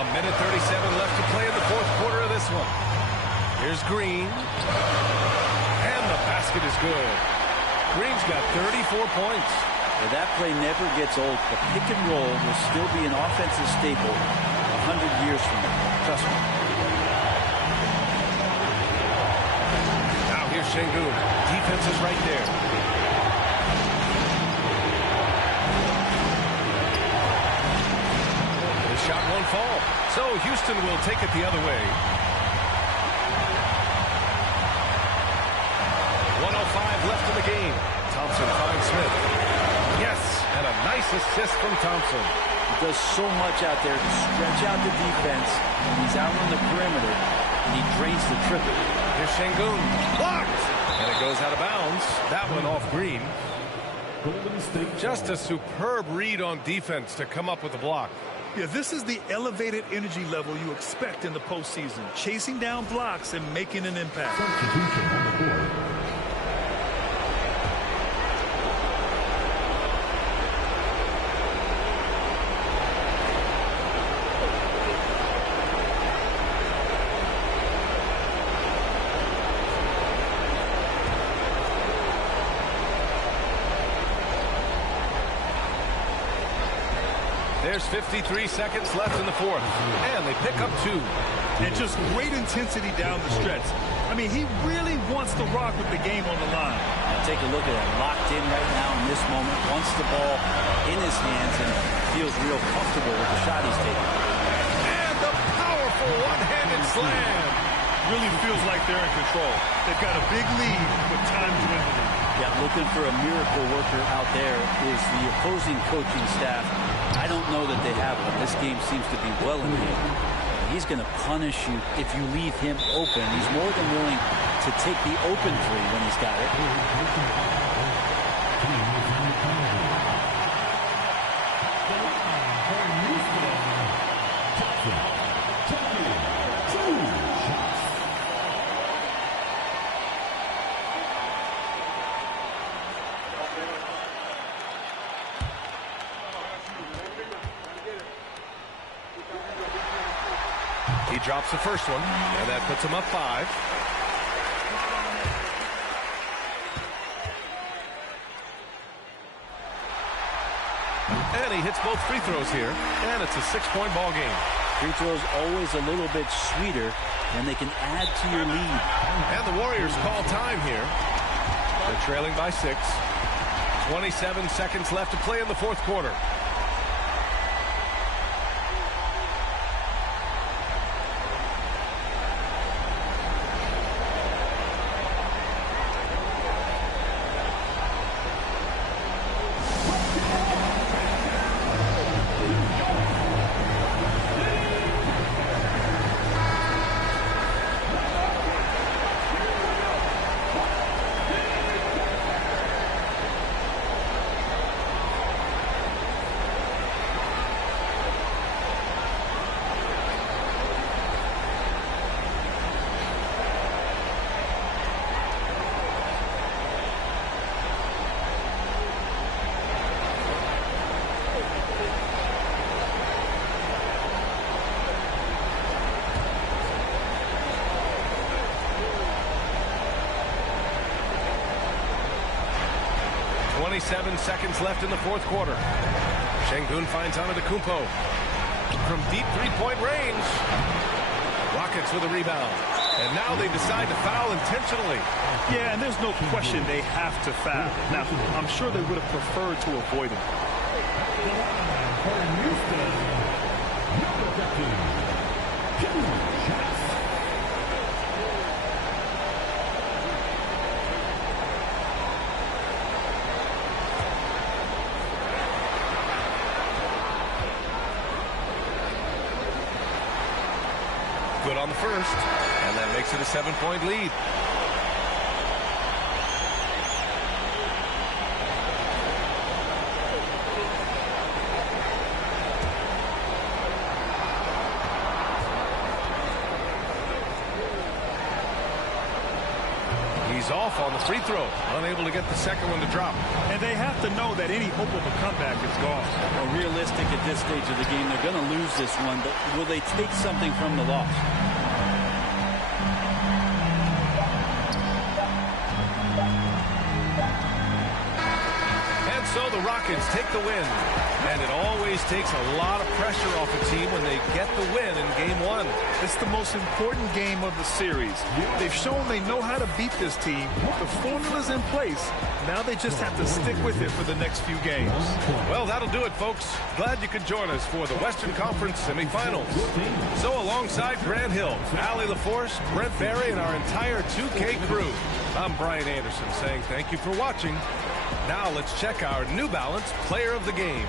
A minute 37 left to play in the fourth quarter of this one. Here's Green. And the basket is good. Green's got 34 points. Yeah, that play never gets old. The pick and roll will still be an offensive staple 100 years from now. Trust me. Now here's Şengün. Defense is right there. fall. So Houston will take it the other way. 1:05 left in the game. Thompson finds Smith. Yes, and a nice assist from Thompson. He does so much out there to stretch out the defense. When he's out on the perimeter, and he drains the triple. Here's Şengün. Blocked! And it goes out of bounds. That one off Green. Just a superb read on defense to come up with the block. Yeah, this is the elevated energy level you expect in the postseason. Chasing down blocks and making an impact. Substitution on the court. There's 53 seconds left in the fourth. And they pick up 2. And just great intensity down the stretch. I mean, he really wants to rock with the game on the line. Now take a look at it. Locked in right now in this moment. Wants the ball in his hands and feels real comfortable with the shot he's taking. And the powerful one-handed slam. Really feels like they're in control. They've got a big lead with time dwindling. Yeah, looking for a miracle worker out there is the opposing coaching staff. I don't know that they have one. This game seems to be well in hand. He's going to punish you if you leave him open. He's more than willing to take the open three when he's got it. He drops the first one, and that puts him up 5. And he hits both free throws here, and it's a 6-point ball game. Free throws always a little bit sweeter, and they can add to your lead. And the Warriors call time here. They're trailing by 6. 27 seconds left to play in the fourth quarter. Seven seconds left in the fourth quarter. Şengün finds Antetokounmpo from deep three-point range. Rockets with a rebound. And now they decide to foul intentionally. Yeah, and there's no question they have to foul. Now, I'm sure they would have preferred to avoid it. Good on the first, and that makes it a 7-point lead. He's off on the free throw, unable to get the second one to drop. And they have to know that any hope of a comeback is gone. Well, realistic at this stage of the game, they're going to lose this one, but will they take something from the loss? And so the Rockets take the win, and it always series takes a lot of pressure off a team when they get the win in Game 1. It's the most important game of the series. They've shown they know how to beat this team. The formula's in place. Now they just have to stick with it for the next few games. Well, that'll do it, folks. Glad you could join us for the Western Conference semifinals. So alongside Grant Hill, Allie LaForce, Brent Barry, and our entire 2K crew, I'm Brian Anderson saying thank you for watching. Now let's check our New Balance Player of the Game.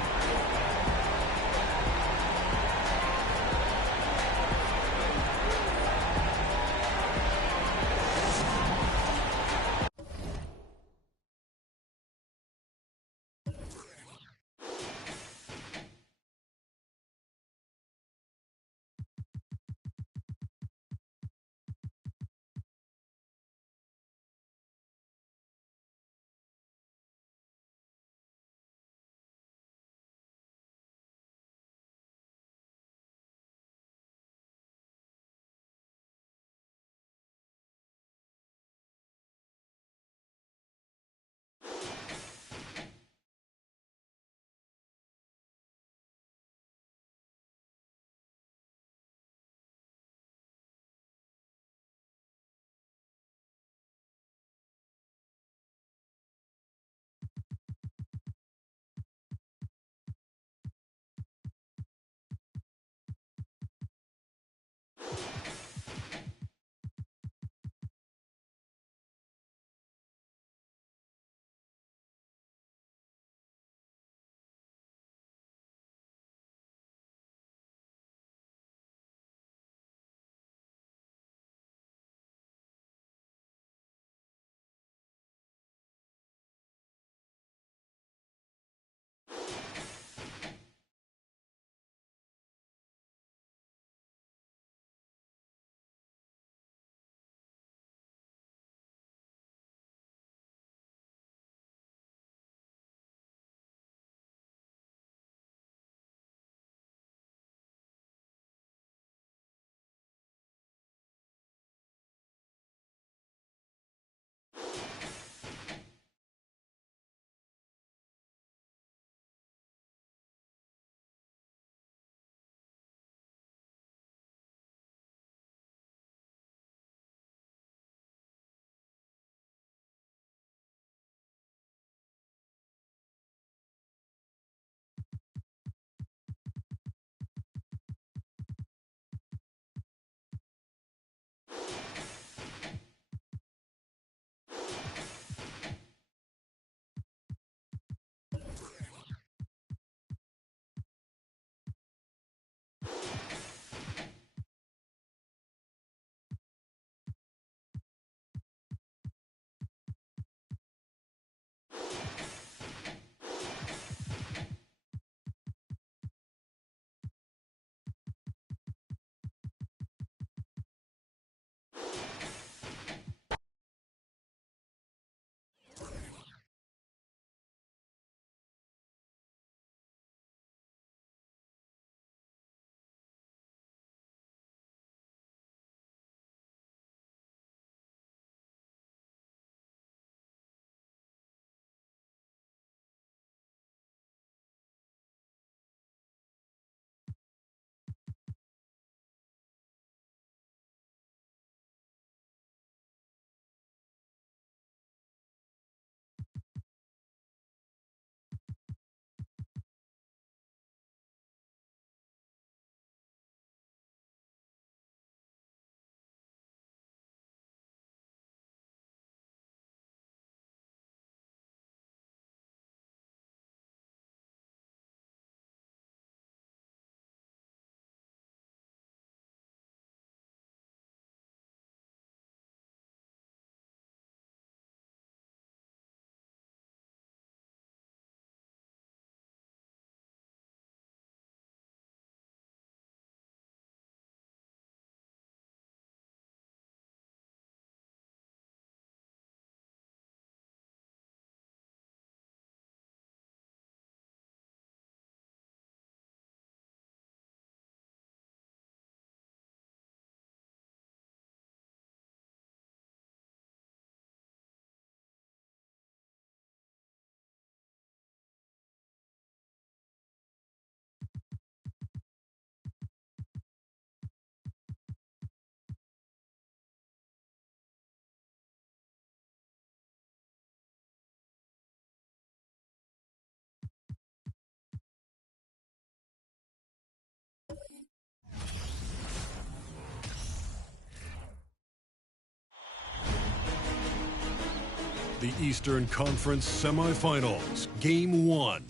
Eastern Conference semifinals, Game 1.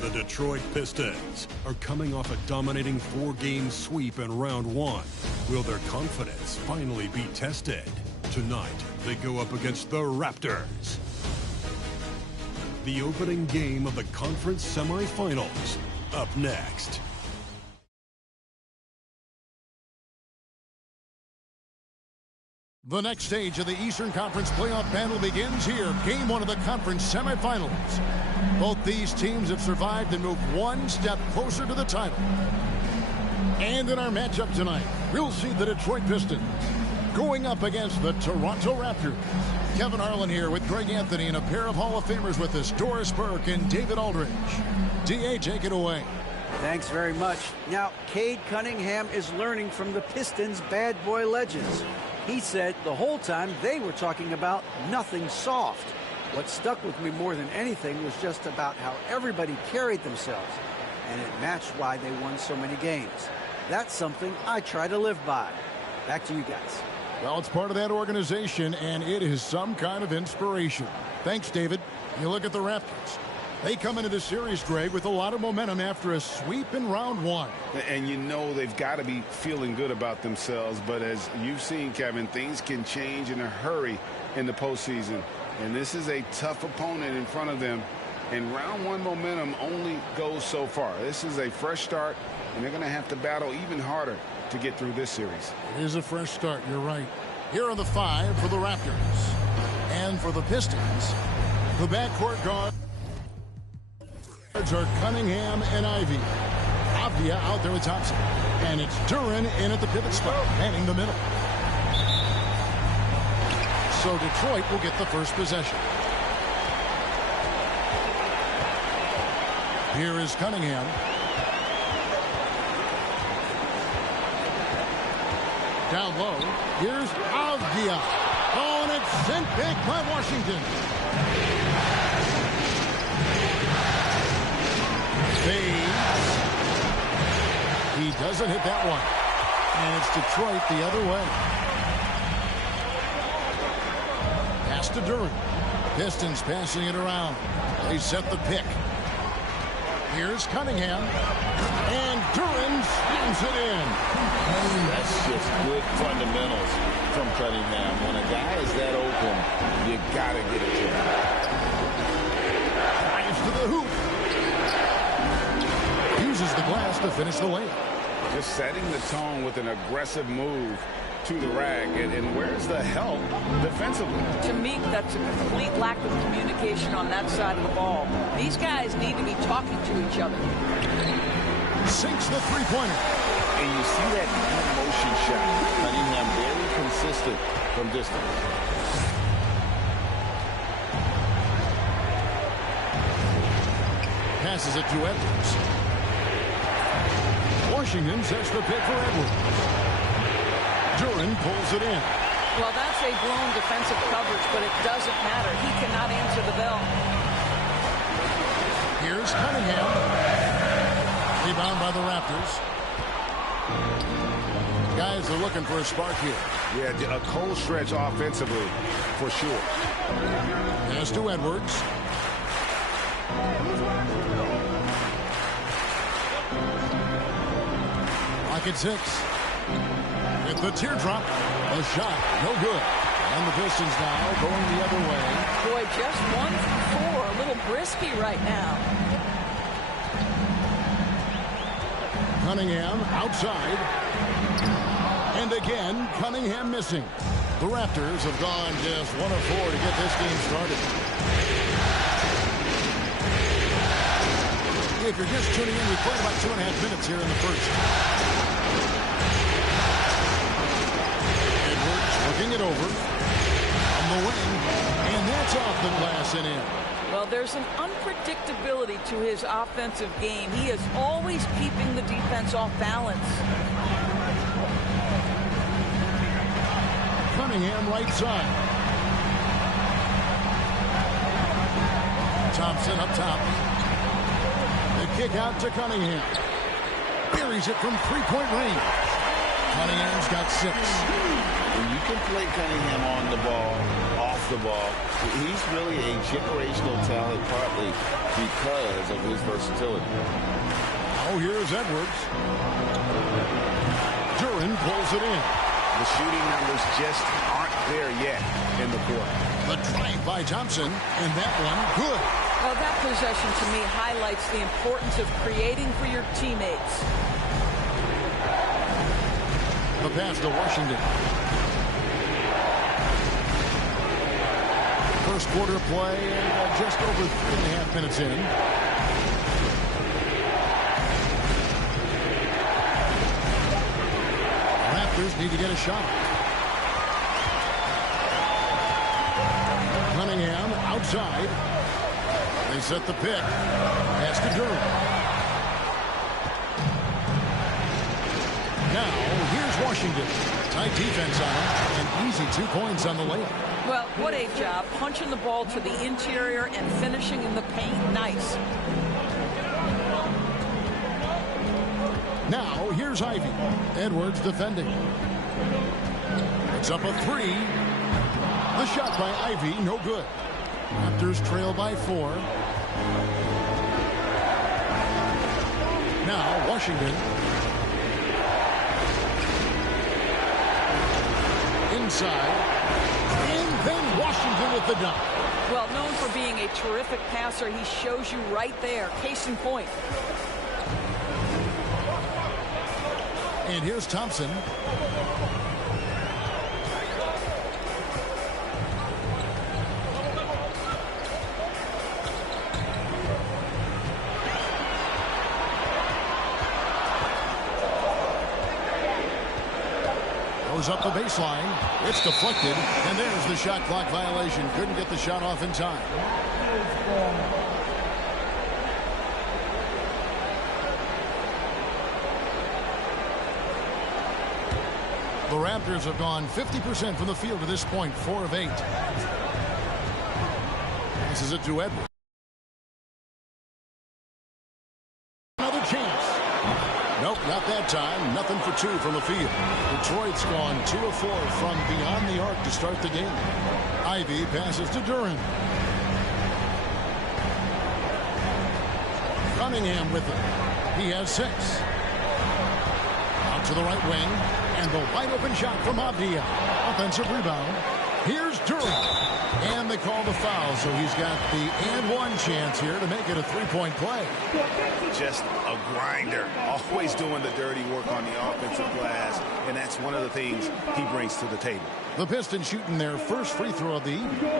The Detroit Pistons are coming off a dominating 4-game sweep in round 1. Will their confidence finally be tested? Tonight, they go up against the Raptors. The opening game of the conference semifinals, up next. The next stage of the Eastern Conference playoff battle begins here. Game 1 of the conference semifinals. Both these teams have survived and moved one step closer to the title. And in our matchup tonight, we'll see the Detroit Pistons going up against the Toronto Raptors. Kevin Harlan here with Greg Anthony and a pair of Hall of Famers with us, Doris Burke and David Aldridge. D.A., take it away. Thanks very much. Now, Cade Cunningham is learning from the Pistons' bad boy legends. He said the whole time they were talking about nothing soft. What stuck with me more than anything was just about how everybody carried themselves, and it matched why they won so many games. That's something I try to live by. Back to you guys. Well, it's part of that organization, and it is some kind of inspiration. Thanks, David. You look at the Raptors. They come into the series, Greg, with a lot of momentum after a sweep in round 1. And you know they've got to be feeling good about themselves. But as you've seen, Kevin, things can change in a hurry in the postseason. And this is a tough opponent in front of them. And round 1 momentum only goes so far. This is a fresh start, and they're going to have to battle even harder to get through this series. It is a fresh start, you're right. Here are the 5 for the Raptors. And for the Pistons, the backcourt guard are Cunningham and Ivy. Avdia out there with Thompson. And it's Duran in at the pivot spot, manning the middle. So Detroit will get the first possession. Here is Cunningham. Down low. Here's Avdia. Oh, and it's sent back by Washington. He doesn't hit that one. And it's Detroit the other way. Pass to Duran. Pistons passing it around. They set the pick. Here's Cunningham. And Duran slams it in. That's just good fundamentals from Cunningham. When a guy is that open, you got to get it to him. Drives to the hoop. Uses the glass to finish the layup. Just setting the tone with an aggressive move to the rack. And where's the help defensively? To me, that's a complete lack of communication on that side of the ball. These guys need to be talking to each other. Sinks the three-pointer. And you see that motion shot. Cunningham very consistent from distance. Passes it to Edwards. Washington sets the pick for Edwards. Duran pulls it in. Well, that's a blown defensive coverage, but it doesn't matter. He cannot answer the bell. Here's Cunningham. Rebound by the Raptors. Guys are looking for a spark here. Yeah, a cold stretch offensively, for sure. Pass to Edwards. At 6. With the teardrop, a shot, no good. And the Pistons now going the other way. Boy, just 1 for 4, a little brisky right now. Cunningham outside. And again, Cunningham missing. The Raptors have gone just 1 of 4 to get this game started. If you're just tuning in, we played about 2.5 minutes here in the first. Working it over on the wing, and that's off the glass and in. Well, there's an unpredictability to his offensive game. He is always keeping the defense off balance. Cunningham right side. Thompson up top. The kick out to Cunningham. Buries it from three-point range. Cunningham's got 6. When you can play Cunningham on the ball, off gets the ball. He's really a generational talent, partly because of his versatility. Oh, here's Edwards. Duran pulls it in. The shooting numbers just aren't there yet in the quarter. The drive by Thompson, and that one good. Well, that possession to me highlights the importance of creating for your teammates. The pass to Washington. First quarter play, and just over 3.5 minutes in. Raptors need to get a shot. Cunningham outside. They set the pick. Pass to Duran. Now, here's Washington. Tight defense on him, and easy 2 points on the layup. Well, what a job. Punching the ball to the interior and finishing in the paint. Nice. Now, here's Ivy. Edwards defending. It's up a 3. The shot by Ivy, no good. Raptors trail by 4. Now, Washington. Inside. And then Washington with the dunk. Well, known for being a terrific passer, he shows you right there. Case in point. And here's Thompson. Goes up the baseline. It's deflected. And there's the shot clock violation. Couldn't get the shot off in time. The Raptors have gone 50% from the field to this point, 4 of 8. This is it to Edwards. Another chance. Nope, not that time. Nothing for 2 from the field. Detroit's gone 2 of 4 from beyond the arc to start the game. Ivy passes to Duran. Cunningham with it. He has 6. Out to the right wing. And the wide open shot from Abdia. Offensive rebound. Here's Duran. And they call the foul, so he's got the and one chance here to make it a 3-point play. Just a grinder. Always doing the dirty work on the offensive glass. And that's one of the things he brings to the table. The Pistons shooting their first free throw of the evening.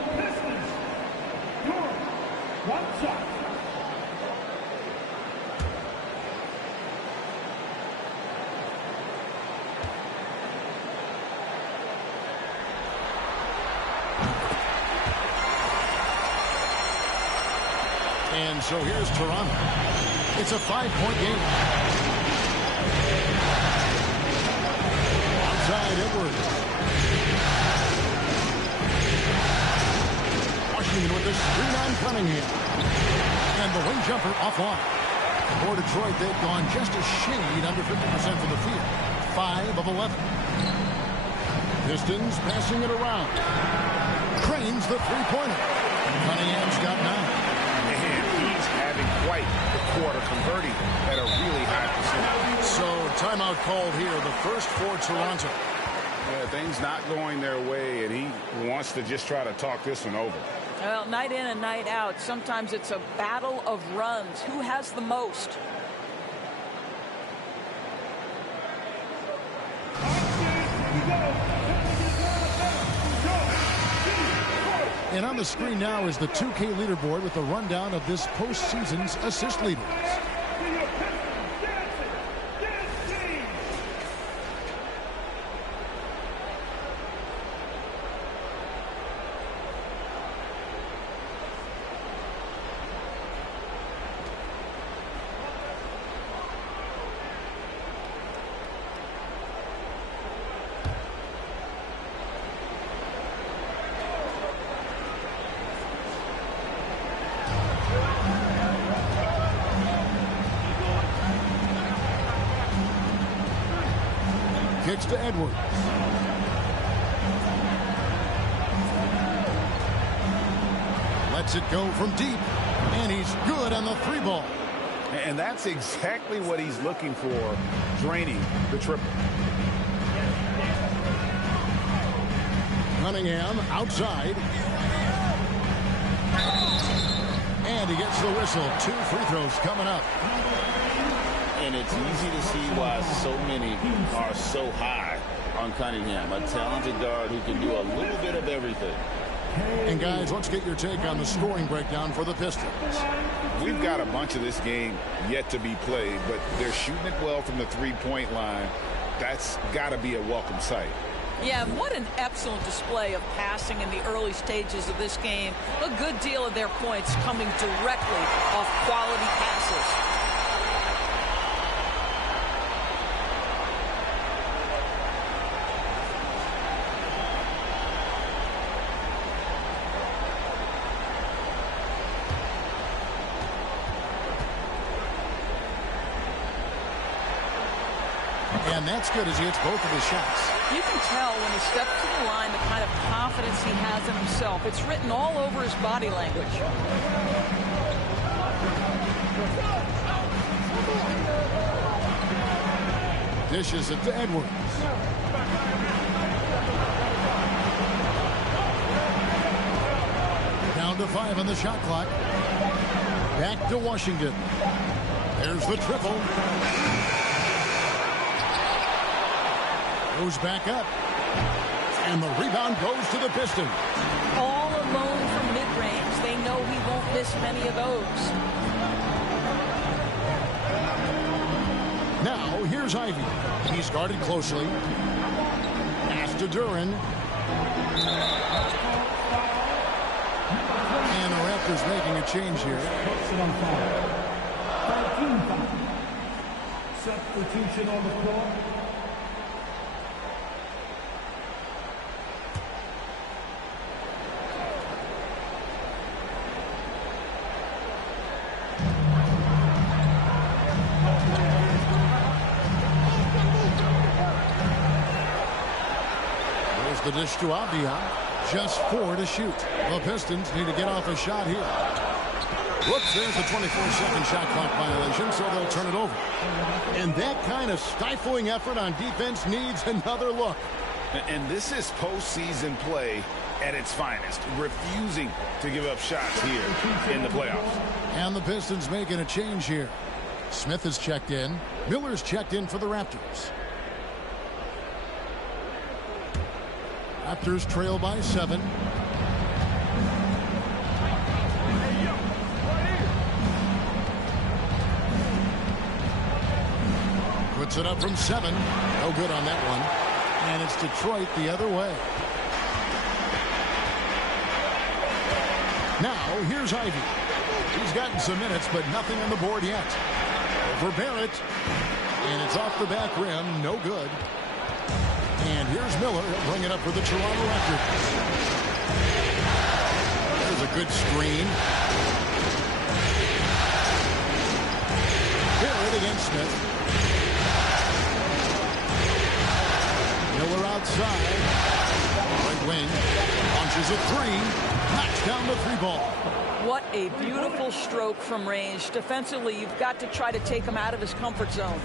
And so here's Toronto. It's a 5-point game. Outside Edwards. Washington with the screen on Cunningham. And the wing jumper offline. For Detroit, they've gone just a shade under 50% from the field. 5 of 11. Pistons passing it around. Cranes the three-pointer. Cunningham's got 9. Having quite the quarter, converting at a really high percentage. So timeout called here, the first for Toronto. Yeah, things not going their way, and he wants to just try to talk this one over. Well, night in and night out, sometimes it's a battle of runs. Who has the most? And on the screen now is the 2K leaderboard with a rundown of this postseason's assist leaders. Kicks to Edwards. Lets it go from deep, and he's good on the three ball. And that's exactly what he's looking for, draining the triple. Cunningham outside. And he gets the whistle. 2 free throws coming up. And it's easy to see why so many are so high on Cunningham, a talented guard who can do a little bit of everything. And guys, let's get your take on the scoring breakdown for the Pistons. We've got a bunch of this game yet to be played, but they're shooting it well from the three-point line. That's got to be a welcome sight. Yeah, what an excellent display of passing in the early stages of this game. A good deal of their points coming directly off quality passes. And that's good as he hits both of his shots. You can tell when he steps to the line the kind of confidence he has in himself. It's written all over his body language. Dishes it to Edwards. Down to 5 on the shot clock. Back to Washington. There's the triple. Goes back up. And the rebound goes to the Pistons. All alone from mid-range. They know he won't miss many of those. Now, here's Ivy. He's guarded closely. Pass to Duran. And the Raptors making a change here. Substitution on the floor. The dish to Avdia. Just 4 to shoot. The Pistons need to get off a shot here. Whoops, there's the 24-second shot clock violation, so they'll turn it over. And that kind of stifling effort on defense needs another look. And this is postseason play at its finest, refusing to give up shots here in the playoffs. And the Pistons making a change here. Smith is checked in. Miller's checked in for the Raptors. Raptors trail by 7. Puts it up from 7. No good on that one. And it's Detroit the other way. Now, here's Ivy. He's gotten some minutes, but nothing on the board yet. Over Barrett. And it's off the back rim. No good. And here's Miller. He'll bring it up for the Toronto Raptors. There's a good screen. Barrett against Smith. Miller outside. Right wing. Launches a 3. Knocks down the 3-ball. What a beautiful stroke from range. Defensively, you've got to try to take him out of his comfort zone.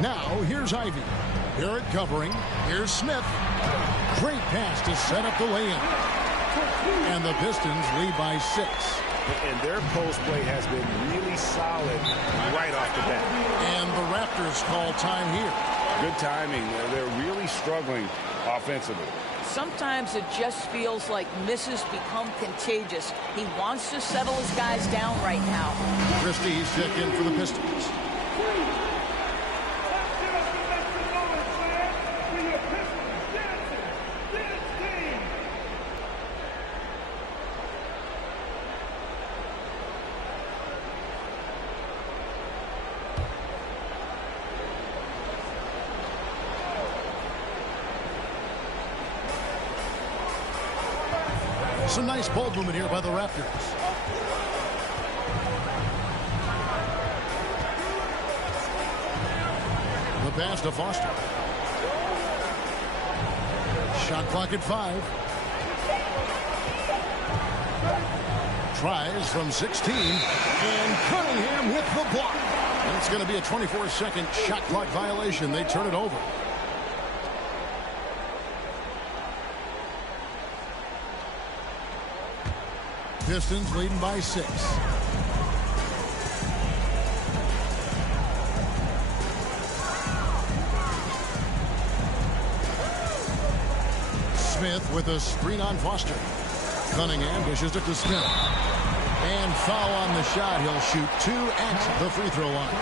Now, here's Ivy. Barrett covering. Here's Smith. Great pass to set up the lay-in. And the Pistons lead by 6. And their post play has been really solid right off the bat. And the Raptors call time here. Good timing. They're really struggling offensively. Sometimes it just feels like misses become contagious. He wants to settle his guys down right now. Christie's checked in for the Pistons. Some nice ball movement here by the Raptors. The pass to Foster. Shot clock at 5. tries from 16. And Cunningham with the block. And it's going to be a 24-second shot clock violation. They turn it over. Pistons leading by 6. Smith with a screen on Foster. Cunningham dishes it to Smith. And foul on the shot. He'll shoot 2 at the free throw line.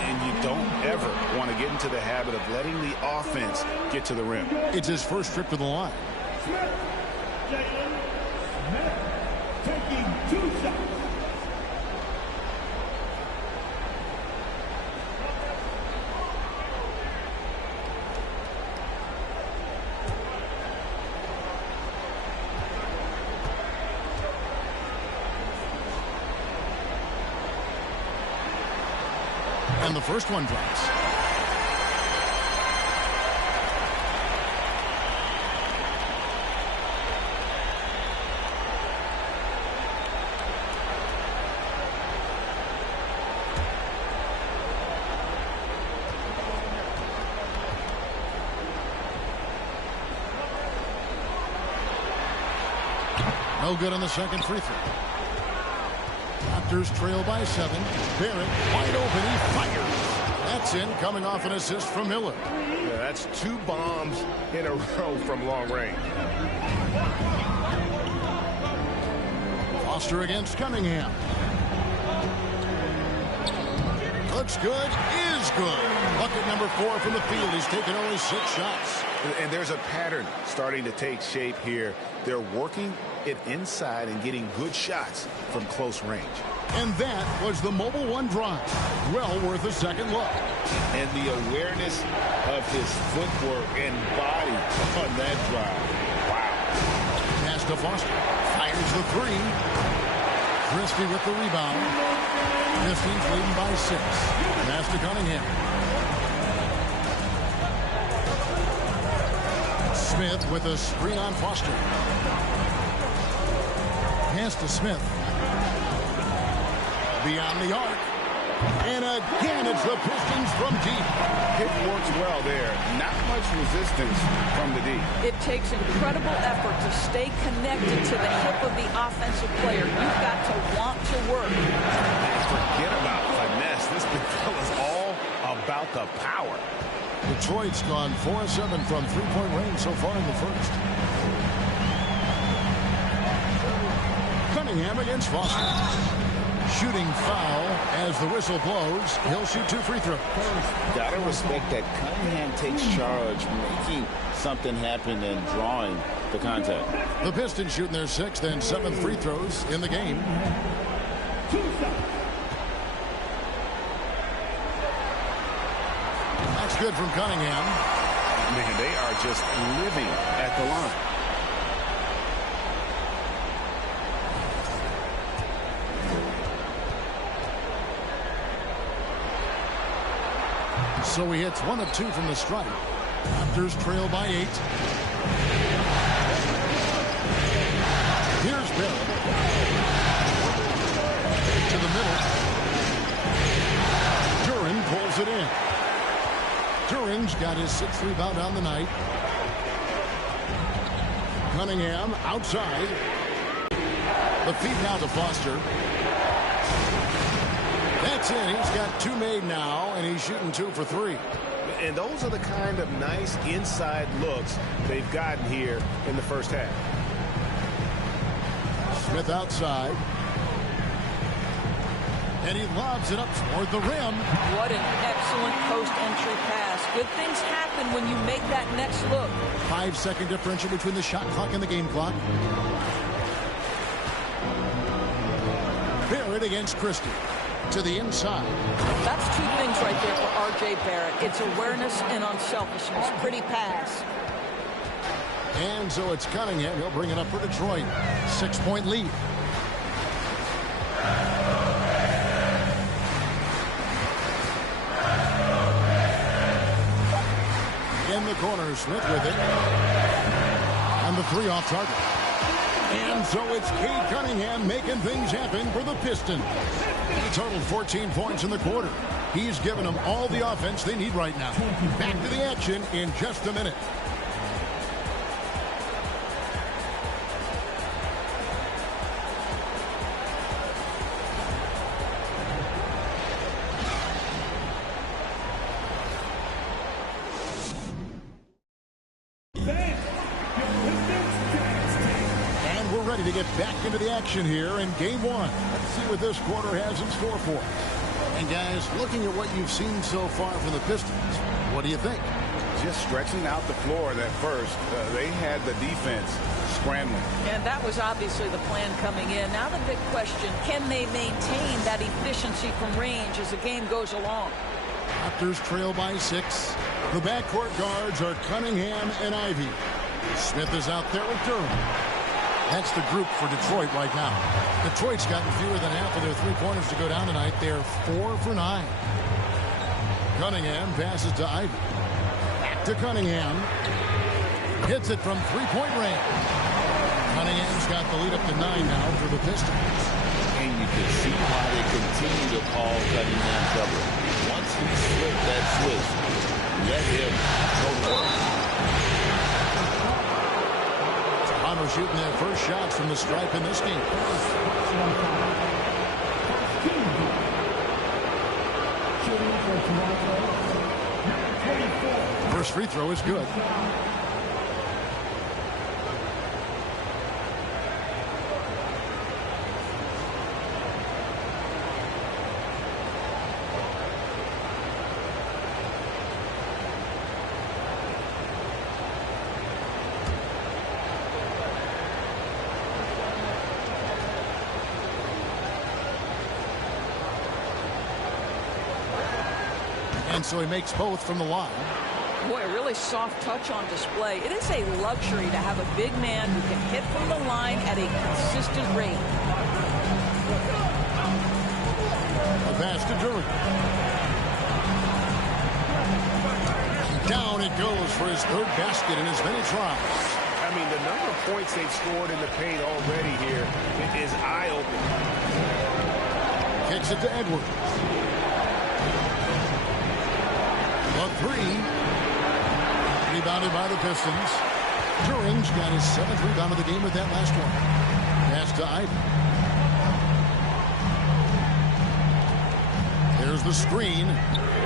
And you don't ever want to get into the habit of letting the offense get to the rim. It's his first trip to the line. Taking 2 shots. And the first one drops. No good on the second free throw. Raptors trail by 7. Barrett wide open. He fires. That's in, coming off an assist from Miller. Yeah, that's 2 bombs in a row from long range. Foster against Cunningham. Looks good. Is good. Bucket number 4 from the field. He's taken only 6 shots. And there's a pattern starting to take shape here. They're working it inside and getting good shots from close range. And that was the Mobile One drive. Well worth a second look. And the awareness of his footwork and body on that drive. Wow. Pass to Foster. Fires the 3. Christie with the rebound. Pistons leading by 6. Pass to Cunningham. Smith with a screen on Foster. Pass to Smith. Beyond the arc. And again, it's the Pistons from deep. It works well there. Not much resistance from the D. It takes incredible effort to stay connected to the hip of the offensive player. You've got to want to work. Forget about finesse. This big fella's all about the power. Detroit's gone 4-7 from three-point range so far in the first. Cunningham against Foster. Shooting foul as the whistle blows. He'll shoot 2 free throws. Gotta respect that Cunningham takes charge, making something happen and drawing the contact. The Pistons shooting their 6th and 7th free throws in the game. That's good from Cunningham. Man, they are just living at the line. So he hits 1 of 2 from the stripe. Raptors trail by 8. Here's Barrett. To the middle. Duran pulls it in. Duran's got his 6th rebound on the night. Cunningham outside. The feed now to Foster. That's in. He's got 2 made now, and he's shooting 2 for 3. And those are the kind of nice inside looks they've gotten here in the first half. Smith outside. And he lobs it up toward the rim. What an excellent post-entry pass. Good things happen when you make that next look. 5-second differential between the shot clock and the game clock. Barrett against Christie. To the inside. That's 2 things right there for R.J. Barrett. It's awareness and unselfishness. Pretty pass. And so it's Cunningham. He'll bring it up for Detroit. 6-point lead. In the corner, Smith with it. And the 3 off target. And so it's Cade Cunningham making things happen for the Pistons. He totaled 14 points in the quarter. He's given them all the offense they need right now. Back to the action in just a minute. To get back into the action here in game one. Let's see what this quarter has in store for us. And guys, looking at what you've seen so far from the Pistons, what do you think? Just stretching out the floor at first. They had the defense scrambling. And that was obviously the plan coming in. Now the big question, can they maintain that efficiency from range as the game goes along? Raptors trail by 6. The backcourt guards are Cunningham and Ivy. Smith is out there with Durham. That's the group for Detroit right now. Detroit's gotten fewer than half of their three-pointers to go down tonight. They're 4 for 9. Cunningham passes to Ivy. Back to Cunningham. Hits it from three-point range. Cunningham's got the lead up to 9 now for the Pistons. And you can see why they continue to call Cunningham trouble. Once he slipped that switch, let him go to work. Toronto shooting their first shots from the stripe in this game. First free throw is good. And so he makes both from the line. Boy, a really soft touch on display. It is a luxury to have a big man who can hit from the line at a consistent rate. A pass to Durham. Down it goes for his third basket in as many tries. I mean, the number of points they've scored in the paint already here is eye-opening. Kicks it to Edwards. A three. Rebounded by the Pistons. Durham's got his 7th rebound of the game with that last one. Pass to Ivy. There's the screen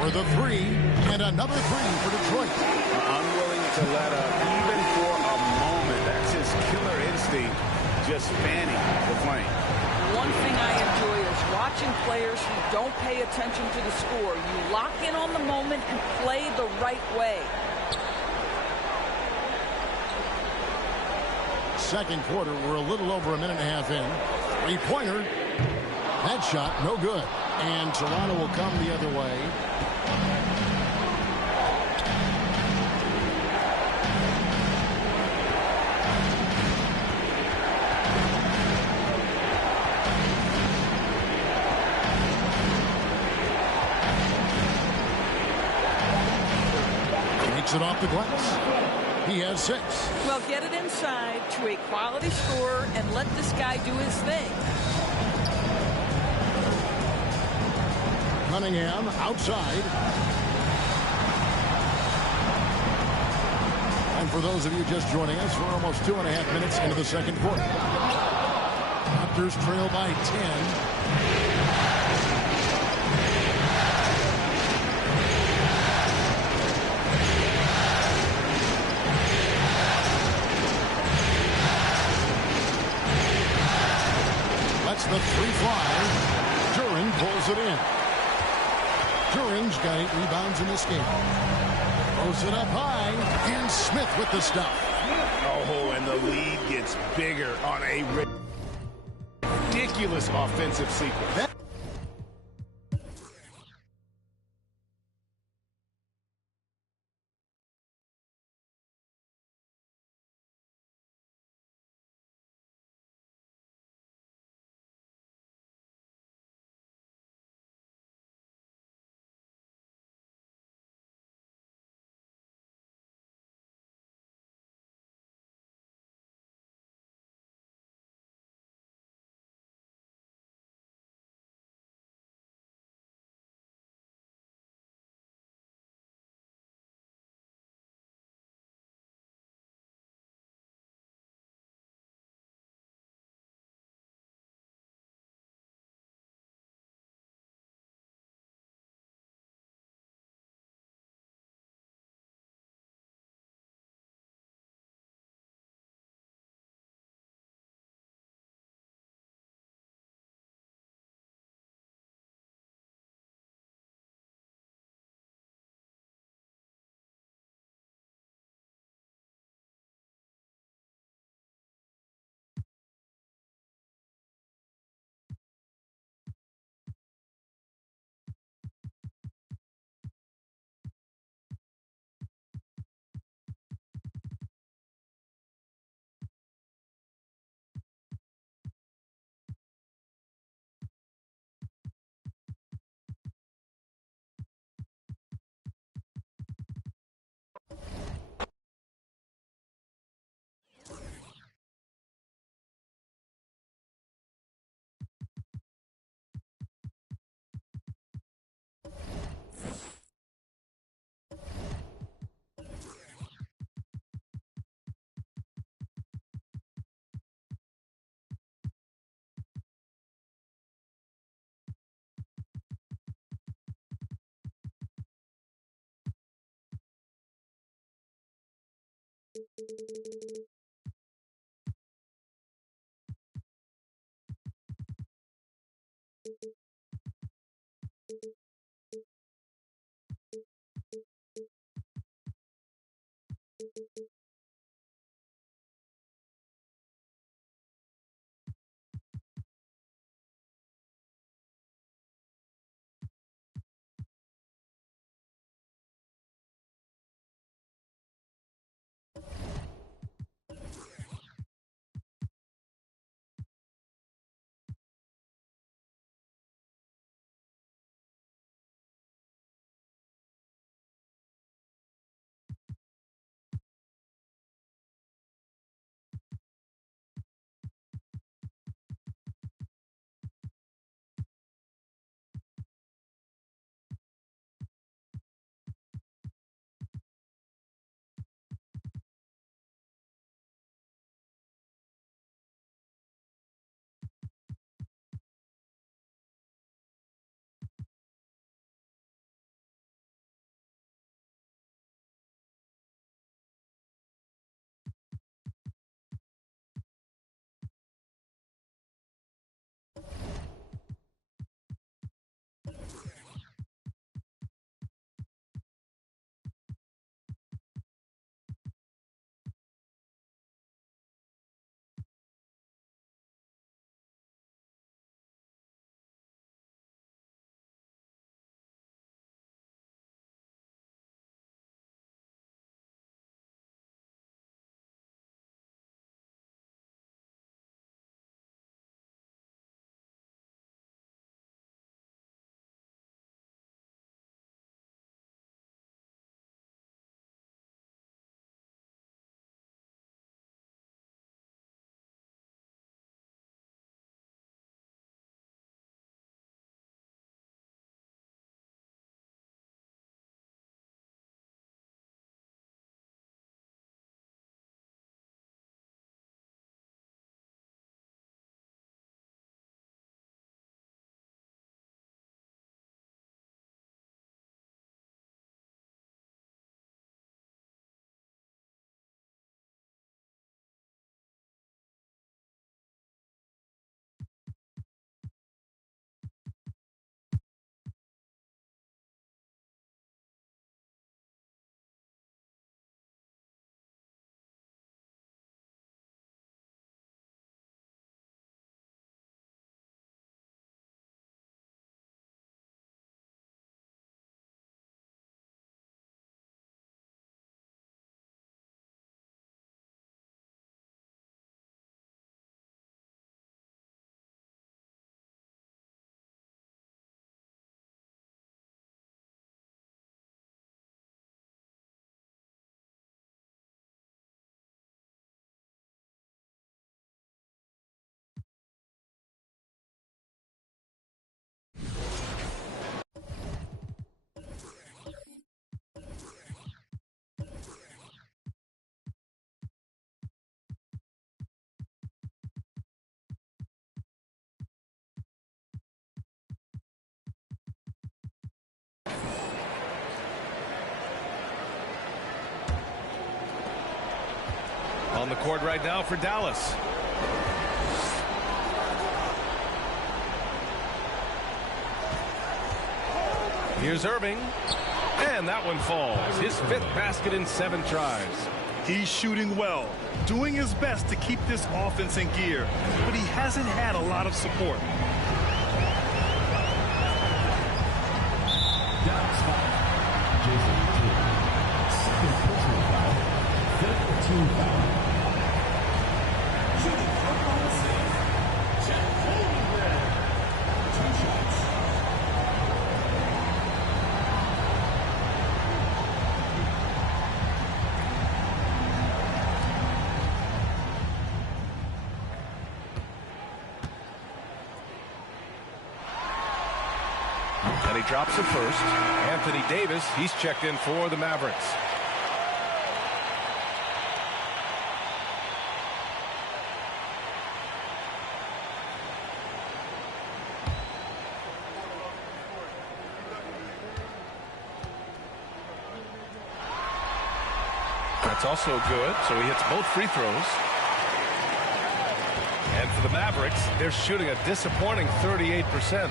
for the three. And another three for Detroit. Unwilling to let up even for a moment. That's his killer instinct just fanning the flame. One thing I enjoy is watching players who don't pay attention to the score. You lock in on the moment and play the right way. Second quarter, we're a little over a minute and a half in. Three-pointer. That shot, no good. And Toronto will come the other way. Takes it off the glass. He has 6. Well, get it inside to a quality scorer and let this guy do his thing. Cunningham outside. And for those of you just joining us, we're almost 2.5 minutes into the second quarter. Raptors trail by 10. The three fly. Duran pulls it in. Duran's got 8 rebounds in this game. Throws it up high. And Smith with the stop. Oh, and the lead gets bigger on a ridiculous offensive sequence. On the court right now for Dallas. Here's Irving. And that one falls. His 5th basket in 7 tries. He's shooting well, doing his best to keep this offense in gear, but he hasn't had a lot of support. Dallas foul. Jason Tatum. Second personal foul. 5th team foul. Shooting Oklahoma City. Jeff Holmgren. 2 shots. And he drops it first. Anthony Davis, he's checked in for the Mavericks. That's also good, so he hits both free throws. And for the Mavericks, they're shooting a disappointing 38%.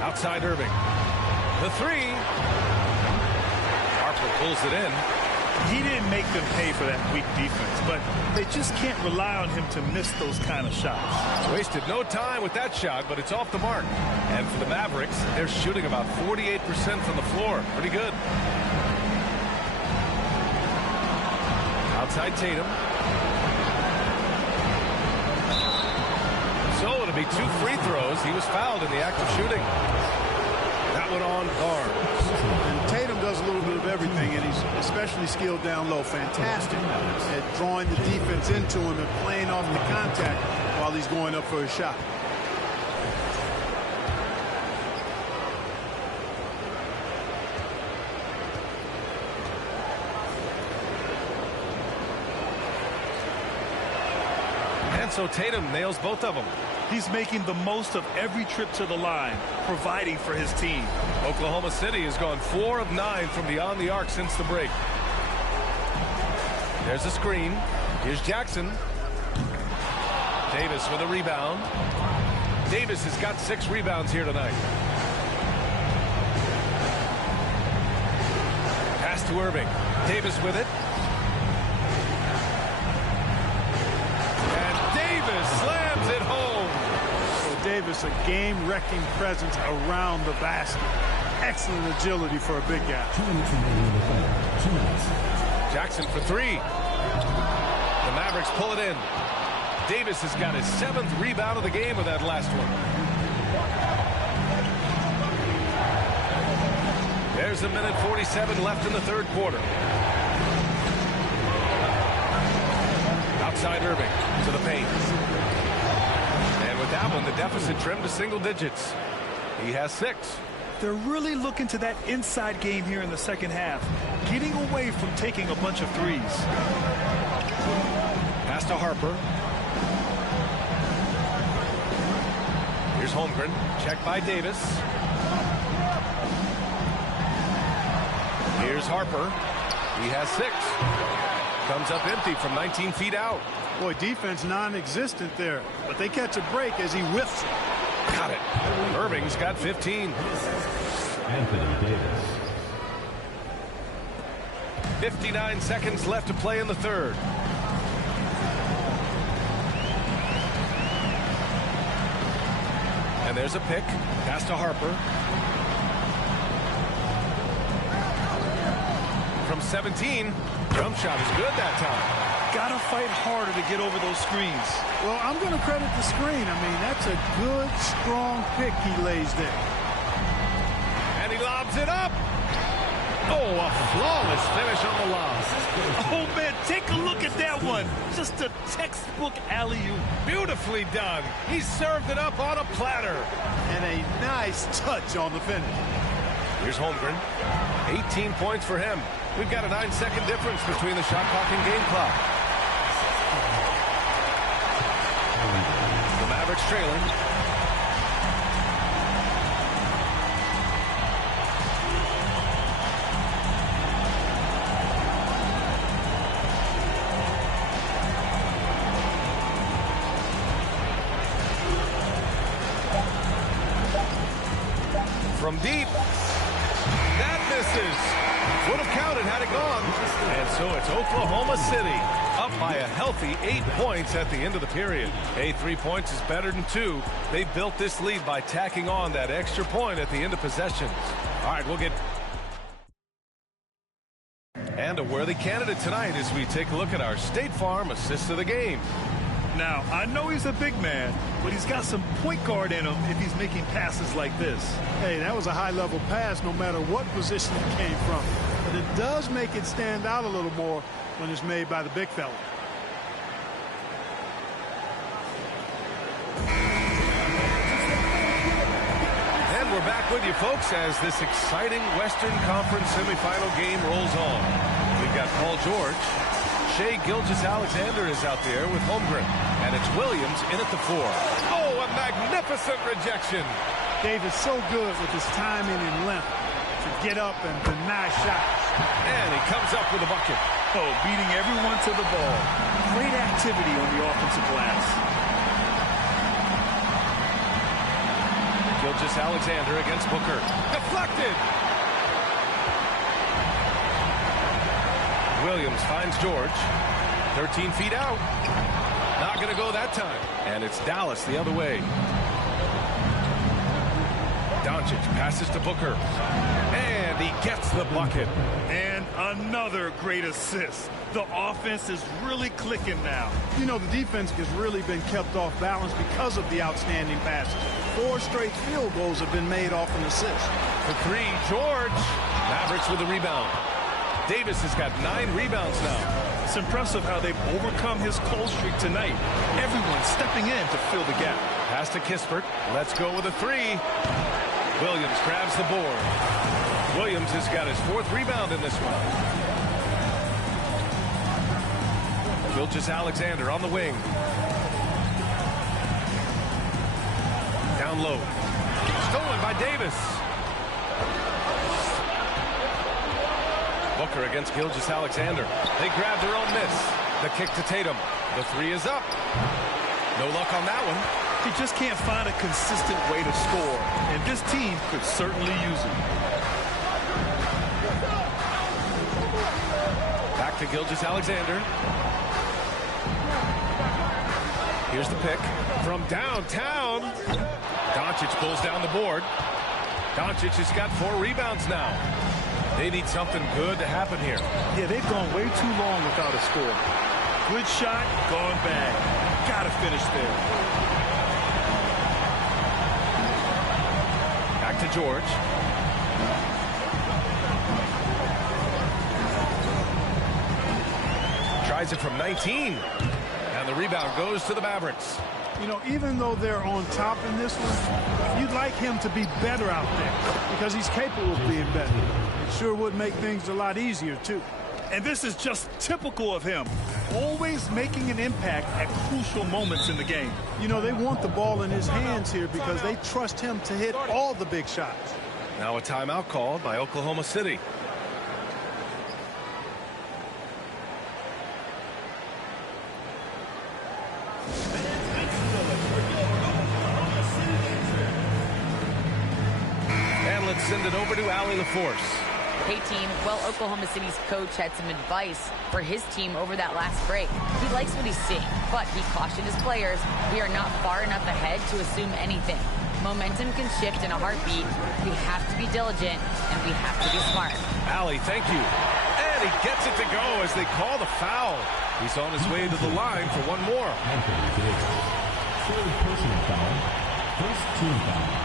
Outside Irving. The 3. Harper pulls it in. He didn't make them pay for that weak defense, but they just can't rely on him to miss those kind of shots. Wasted no time with that shot, but it's off the mark. And for the Mavericks, they're shooting about 48% from the floor. Pretty good. Outside Tatum. So it'll be 2 free throws. He was fouled in the act of shooting. That one on Barnes. And Tatum does a little bit of everything, and he's especially skilled down low. Fantastic at drawing the defense into him and playing off the contact while he's going up for a shot. And so Tatum nails both of them. He's making the most of every trip to the line, providing for his team. Oklahoma City has gone 4 of 9 from beyond the arc since the break. There's a screen. Here's Jackson. Davis with a rebound. Davis has got 6 rebounds here tonight. Pass to Irving. Davis with it. And Davis slams it home. Davis, a game-wrecking presence around the basket. Excellent agility for a big guy. Jackson for 3. The Mavericks pull it in. Davis has got his 7th rebound of the game with that last one. There's 1:47 left in the 3rd quarter. Outside Irving to the paint. With that one, the deficit trimmed to single digits. He has 6. They're really looking to that inside game here in the second half, getting away from taking a bunch of threes. Pass to Harper. Here's Holmgren. Checked by Davis. Here's Harper. He has 6. Comes up empty from 19 feet out. Boy, defense non-existent there, but they catch a break as he whiffs it. Got it. Irving's got 15. Anthony Davis. 59 seconds left to play in the 3rd. And there's a pick. Pass to Harper. From 17. Jump shot is good that time. Gotta fight harder to get over those screens. Well, I'm going to credit the screen. I mean, that's a good, strong pick he lays there. And he lobs it up. Oh, a flawless finish on the lob. Oh, man, take a look at that one. Just a textbook alley-oop. Beautifully done. He served it up on a platter. And a nice touch on the finish. Here's Holmgren. 18 points for him. We've got a 9-second difference between the shot clock and game clock. The Mavericks trailing. from deep. That misses. Would have counted had it gone. And so it's Oklahoma City up by a healthy 8 points at the end of the period. Hey, 3 points is better than 2. They built this lead by tacking on that extra point at the end of possessions. All right, we'll get... And a worthy candidate tonight as we take a look at our State Farm assist of the game. Now, I know he's a big man, but he's got some point guard in him if he's making passes like this. Hey, that was a high-level pass no matter what position it came from. But it does make it stand out a little more when it's made by the big fella. And we're back with you, folks, as this exciting Western Conference semifinal game rolls on. We've got Paul George. Shai Gilgeous-Alexander is out there with Holmgren. And it's Williams in at the 4. Oh, a magnificent rejection. Dave is so good with his timing and length to get up and deny shots. And he comes up with a bucket. Oh, beating everyone to the ball. Great activity on the offensive glass. Gilgeous-Alexander against Booker. Deflected. Williams finds George. 13 feet out. Not going to go that time. And it's Dallas the other way. Doncic passes to Booker. And he gets the bucket. And another great assist. The offense is really clicking now. You know, the defense has really been kept off balance because of the outstanding passes. 4 straight field goals have been made off an assist. For 3, George. Mavericks with the rebound. Davis has got 9 rebounds now. It's impressive how they've overcome his cold streak tonight. Everyone stepping in to fill the gap. Pass to Kispert. Let's go with a 3. Williams grabs the board. Williams has got his 4th rebound in this one. Gilgeous-Alexander on the wing. Down low. Stolen by Davis. Booker against Gilgeous-Alexander. They grab their own miss. The kick to Tatum. The 3 is up. No luck on that one. He just can't find a consistent way to score, and this team could certainly use him. Back to Gilgeous-Alexander. Here's the pick from downtown. Doncic pulls down the board. Doncic has got 4 rebounds now. They need something good to happen here. Yeah, they've gone way too long without a score. Good shot, gone bad. Gotta finish there. Back to George. Tries it from 19. And the rebound goes to the Mavericks. You know, even though they're on top in this one, you'd like him to be better out there because he's capable of being better. It sure would make things a lot easier, too. And this is just typical of him, always making an impact at crucial moments in the game. You know, they want the ball in his hands here because they trust him to hit all the big shots. Now a timeout called by Oklahoma City. And let's send it over to Allie LaForce. Hey, team. Well, Oklahoma City's coach had some advice for his team over that last break. He likes what he's seeing, but he cautioned his players, we are not far enough ahead to assume anything. Momentum can shift in a heartbeat. We have to be diligent, and we have to be smart. Allie, thank you. And he gets it to go as they call the foul. He's on his way to the line for one more. Third personal foul. First team foul.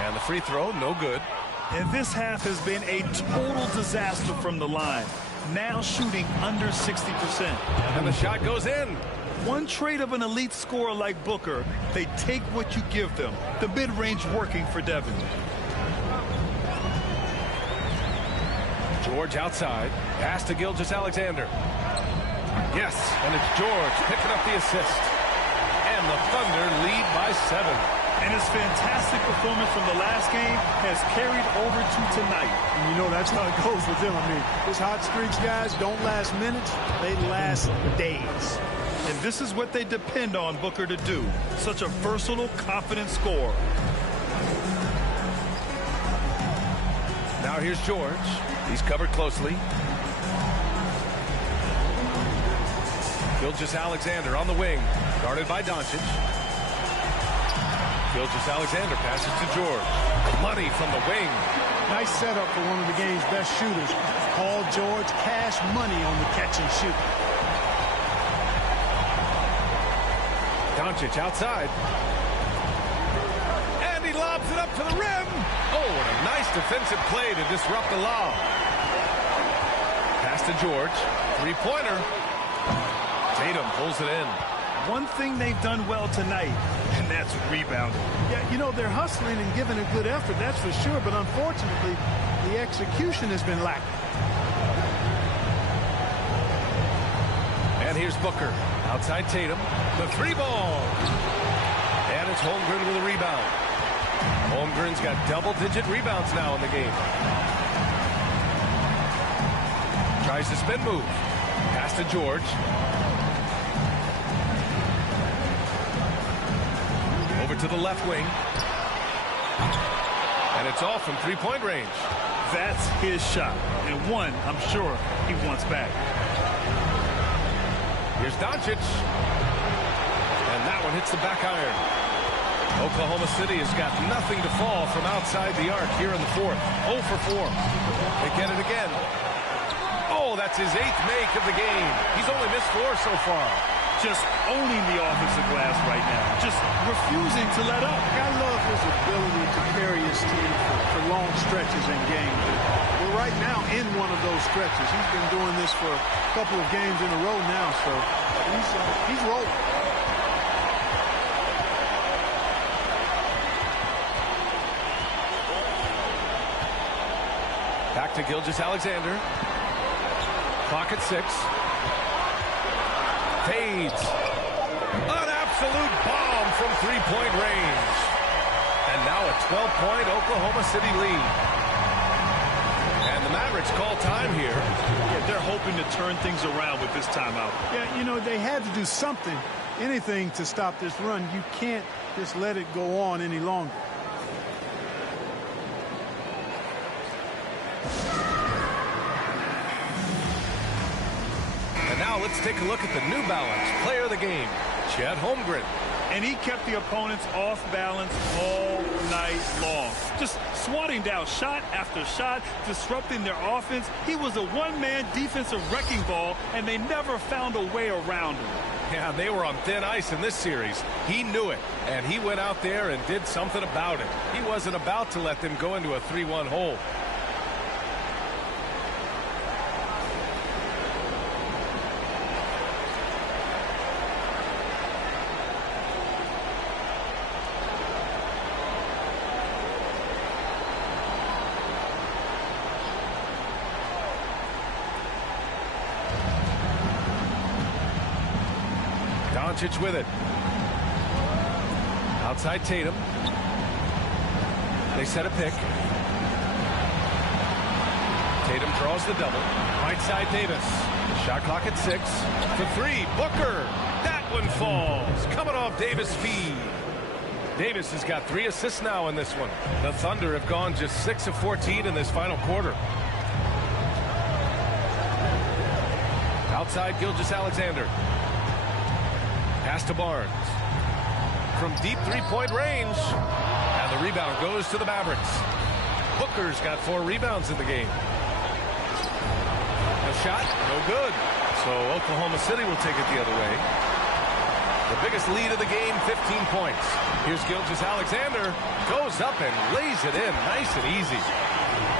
And the free throw, no good. And this half has been a total disaster from the line. Now shooting under 60%. And the shot goes in. One trait of an elite scorer like Booker, they take what you give them. The mid-range working for Devin. George outside. Pass to Gilgeous-Alexander. Yes, and it's George picking up the assist. And the Thunder lead by 7. And his fantastic performance from the last game has carried over to tonight. And you know that's how it goes with him. I mean, his hot streaks, guys, don't last minutes. They last days. And this is what they depend on Booker to do. Such a versatile, confident scorer. Now here's George. He's covered closely. Gilgeous-Alexander on the wing, guarded by Doncic. Gilgeous-Alexander passes to George. Money from the wing. Nice setup for one of the game's best shooters. Paul George, cash money on the catch and shoot. Doncic outside. And he lobs it up to the rim. Oh, and a nice defensive play to disrupt the lob. Pass to George. Three-pointer. Tatum pulls it in. One thing they've done well tonight, and that's rebounding. Yeah, you know, they're hustling and giving a good effort, that's for sure, but unfortunately, the execution has been lacking. And here's Booker. Outside Tatum. The three ball. And it's Holmgren with a rebound. Holmgren's got double-digit rebounds now in the game. Tries the spin move. Pass to George. Over to the left wing. And it's off from three-point range. That's his shot. And one, I'm sure, he wants back. Here's Doncic. And that one hits the back iron. Oklahoma City has got nothing to fall from outside the arc here in the fourth. 0 for 4. They get it again. Oh, that's his 8th make of the game. He's only missed 4 so far. Just owning the offensive glass right now. Just refusing to let up. I love his ability to carry his team for long stretches in games. We're right now in one of those stretches. He's been doing this for a couple of games in a row now, so he's rolling. Back to Gilgeous-Alexander. Clock at 6. Fades. An absolute bomb from three-point range. And now a 12-point Oklahoma City lead. And the Mavericks call time here. Yeah, they're hoping to turn things around with this timeout. Yeah, you know, they had to do something, anything to stop this run. You can't just let it go on any longer. Now let's take a look at the New Balance player of the game, Chet Holmgren. And he kept the opponents off balance all night long. Just swatting down shot after shot, disrupting their offense. He was a one-man defensive wrecking ball, and they never found a way around him. Yeah, they were on thin ice in this series. He knew it, and he went out there and did something about it. He wasn't about to let them go into a 3-1 hole. Doncic with it. Outside Tatum. They set a pick. Tatum draws the double. Right side Davis. Shot clock at 6. For 3. Booker. That one falls. Coming off Davis' feed. Davis has got 3 assists now in this one. The Thunder have gone just 6 of 14 in this final quarter. Outside Gilgeous-Alexander. Pass to Barnes. From deep three-point range. And the rebound goes to the Mavericks. Booker's got 4 rebounds in the game. The shot, no good. So Oklahoma City will take it the other way. The biggest lead of the game, 15 points. Here's Gilgeous-Alexander. Goes up and lays it in. Nice and easy.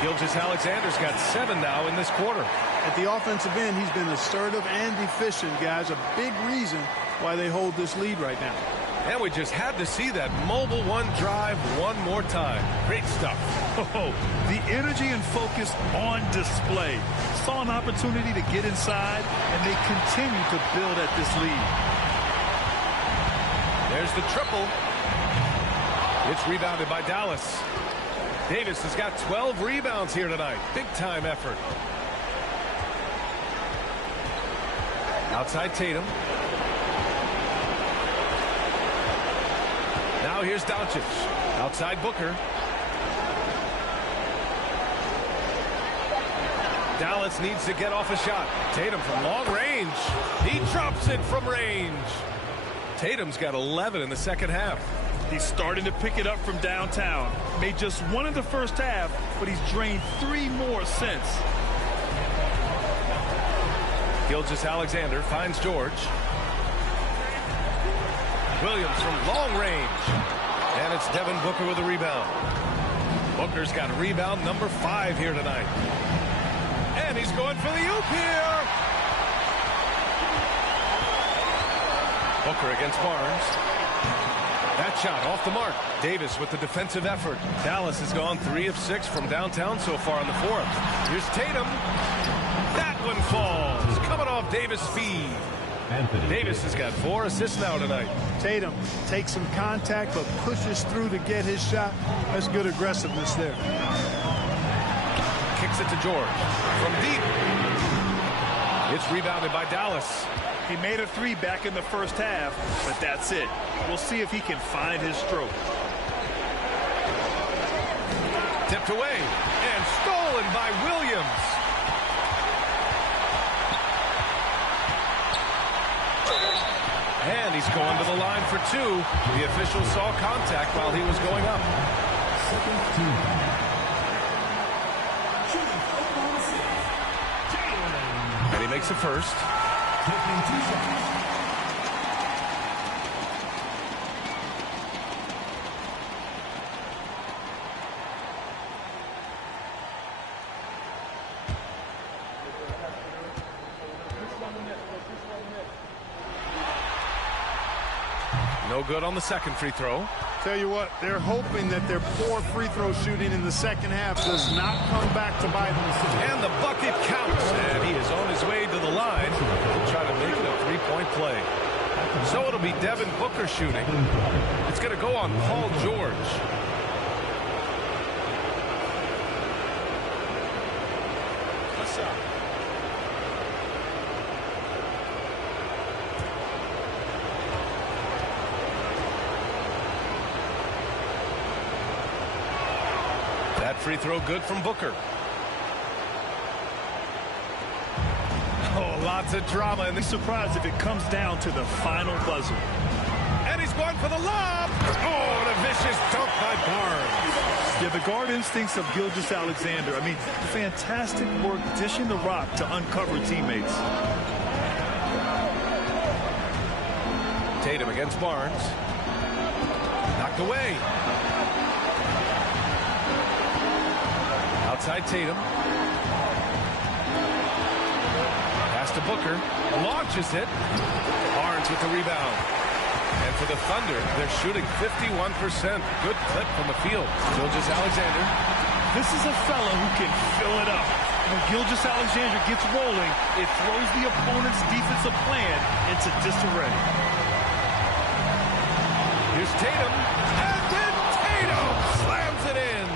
Gilgeous-Alexander's got 7 now in this quarter. At the offensive end, he's been assertive and efficient, guys. A big reason why they hold this lead right now. And we just had to see that mobile one drive one more time. Great stuff. Oh, the energy and focus on display. Saw an opportunity to get inside, and they continue to build at this lead. There's the triple. It's rebounded by Dallas. Davis has got 12 rebounds here tonight. Big-time effort. Outside Tatum. Now here's Doncic. Outside Booker. Dallas needs to get off a shot. Tatum from long range. He drops it from range. Tatum's got 11 in the second half. He's starting to pick it up from downtown. Made just one in the first half, but he's drained 3 more since. Gilgeous-Alexander finds George. Williams from long range. And it's Devin Booker with a rebound. Booker's got rebound number 5 here tonight. And he's going for the oop here. Booker against Barnes. That shot off the mark. Davis with the defensive effort. Dallas has gone 3 of 6 from downtown so far in the fourth. Here's Tatum. That one falls. Coming off Davis' feed. Davis has got 4 assists now tonight. Tatum takes some contact but pushes through to get his shot. That's good aggressiveness there. Kicks it to George. From deep. It's rebounded by Dallas. He made a 3 back in the first half, but that's it. We'll see if he can find his stroke. Tipped away and stolen by Williams. And he's going to the line for 2. The official saw contact while he was going up. And he makes a first. No good on the second free throw. Tell you what, they're hoping that their poor free throw shooting in the second half does not come back to bite them. And the bucket counts, and he is on his way to the line to try to make it a 3-point play. So it'll be Devin Booker shooting. It's going to go on Paul George. What's up? That free throw good from Booker. Oh, lots of drama. And Be surprised if it comes down to the final buzzer. And he's going for the lob. Oh, and a vicious dunk by Barnes. Yeah, the guard instincts of Gilgeous-Alexander. I mean, fantastic work dishing the rock to uncover teammates. Tatum against Barnes. Knocked away. Outside Tatum. Pass to Booker. Launches it. Barnes with the rebound. And for the Thunder, they're shooting 51%. Good clip from the field. Gilgeous-Alexander. This is a fella who can fill it up. When Gilgeous-Alexander gets rolling, it throws the opponent's defensive plan into disarray. Here's Tatum. And then Tatum slams it in.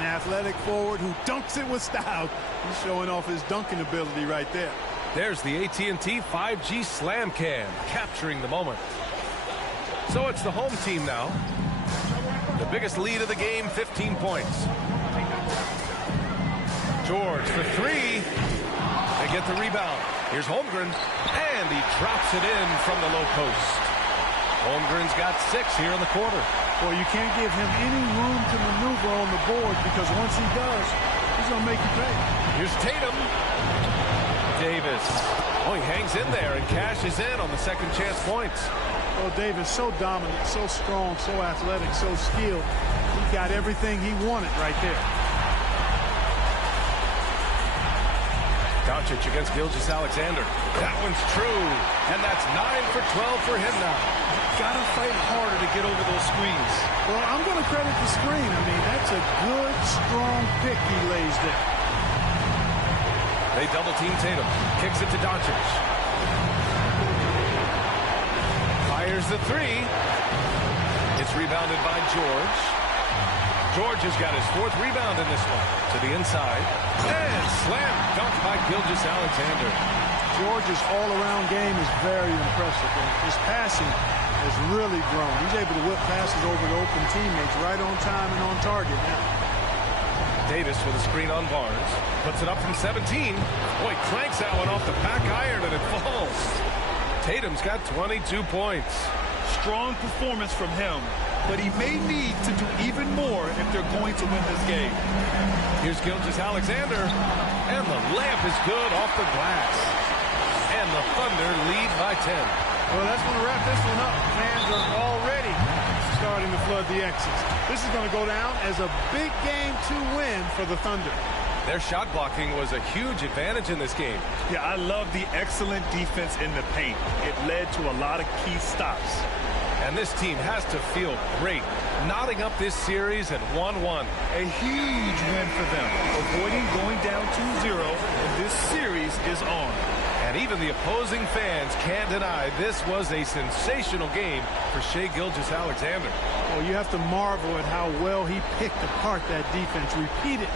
An athletic forward who dunks it with style. He's showing off his dunking ability right there. There's the AT&T 5G Slam Cam, capturing the moment. So it's the home team now. The biggest lead of the game, 15 points. George for 3. They get the rebound. Here's Holmgren, and he drops it in from the low post. Holmgren's got 6 here in the quarter. Well, you can't give him any room to maneuver on the board because once he does, he's going to make you pay. Here's Tatum. Davis. Oh, he hangs in there and cashes in on the second chance points. Well, Davis, so dominant, so strong, so athletic, so skilled. He got everything he wanted right there. Doncic against Gilgeous-Alexander. That one's true. And that's 9 for 12 for him now. Got to fight harder to get over those screens. Well, I'm going to credit the screen. I mean, that's a good, strong pick he lays there. They double-team Tatum. Kicks it to Doncic. Fires the three. It's rebounded by George. George has got his 4th rebound in this one. To the inside. And slam dunk by Gilgeous-Alexander. George's all-around game is very impressive. His passing has really grown. He's able to whip passes over to open teammates right on time and on target now. Davis with a screen on Barnes. Puts it up from 17. Boy, cranks that one off the back iron and it falls. Tatum's got 22 points. Strong performance from him, but he may need to do even more if they're going to win this game. Here's Gilgeous-Alexander, and the layup is good off the glass. And the Thunder lead by 10. Well, that's going to wrap this one up. Fans are already starting to flood the X's. This is going to go down as a big game to win for the Thunder. Their shot blocking was a huge advantage in this game. Yeah, I love the excellent defense in the paint. It led to a lot of key stops. And this team has to feel great, knotting up this series at 1-1. A huge win for them, avoiding going down 2-0, and this series is on. And even the opposing fans can't deny this was a sensational game for Shai Gilgeous-Alexander. Well, you have to marvel at how well he picked apart that defense repeatedly.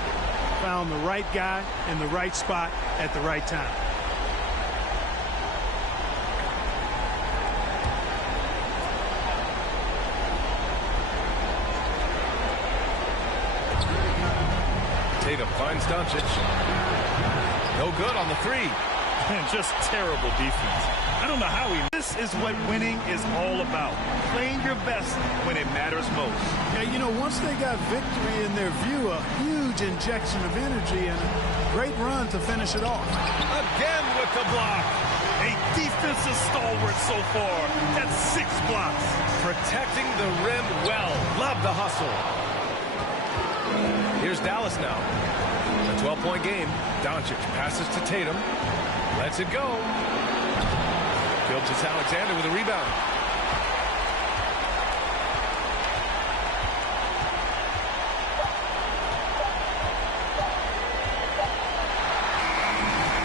Found the right guy in the right spot at the right time. Tatum finds Doncic. No good on the three. And just terrible defense. I don't know how he... This is what winning is all about. Playing your best when it matters most. Yeah, you know, once they got victory in their view, a huge injection of energy and a great run to finish it off. Again with the block. A defensive stalwart so far. That's 6 blocks. Protecting the rim well. Love the hustle. Here's Dallas now. A 12-point game. Doncic passes to Tatum. Lets it go. Gilgeous-Alexander with a rebound.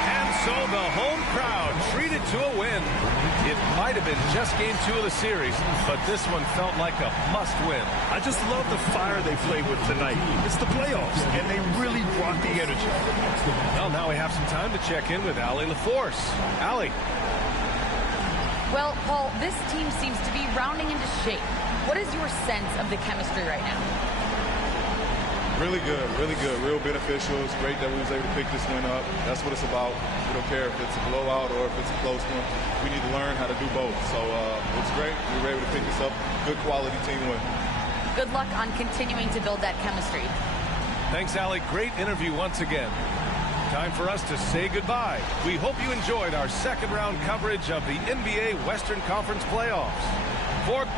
And so the home crowd treated to a win. It might have been just game 2 of the series, but this one felt like a must-win. I just love the fire they played with tonight. It's the playoffs, and they really brought the energy. Well, now we have some time to check in with Allie LaForce. Allie. Well, Paul, this team seems to be rounding into shape. What is your sense of the chemistry right now? Really good, real beneficial. It's great that we was able to pick this win up. That's what it's about. We don't care if it's a blowout or if it's a close one. We need to learn how to do both. So it's great. We were able to pick this up. Good quality team win. Good luck on continuing to build that chemistry. Thanks, Allie. Great interview once again. Time for us to say goodbye. We hope you enjoyed our second round coverage of the NBA Western Conference playoffs. For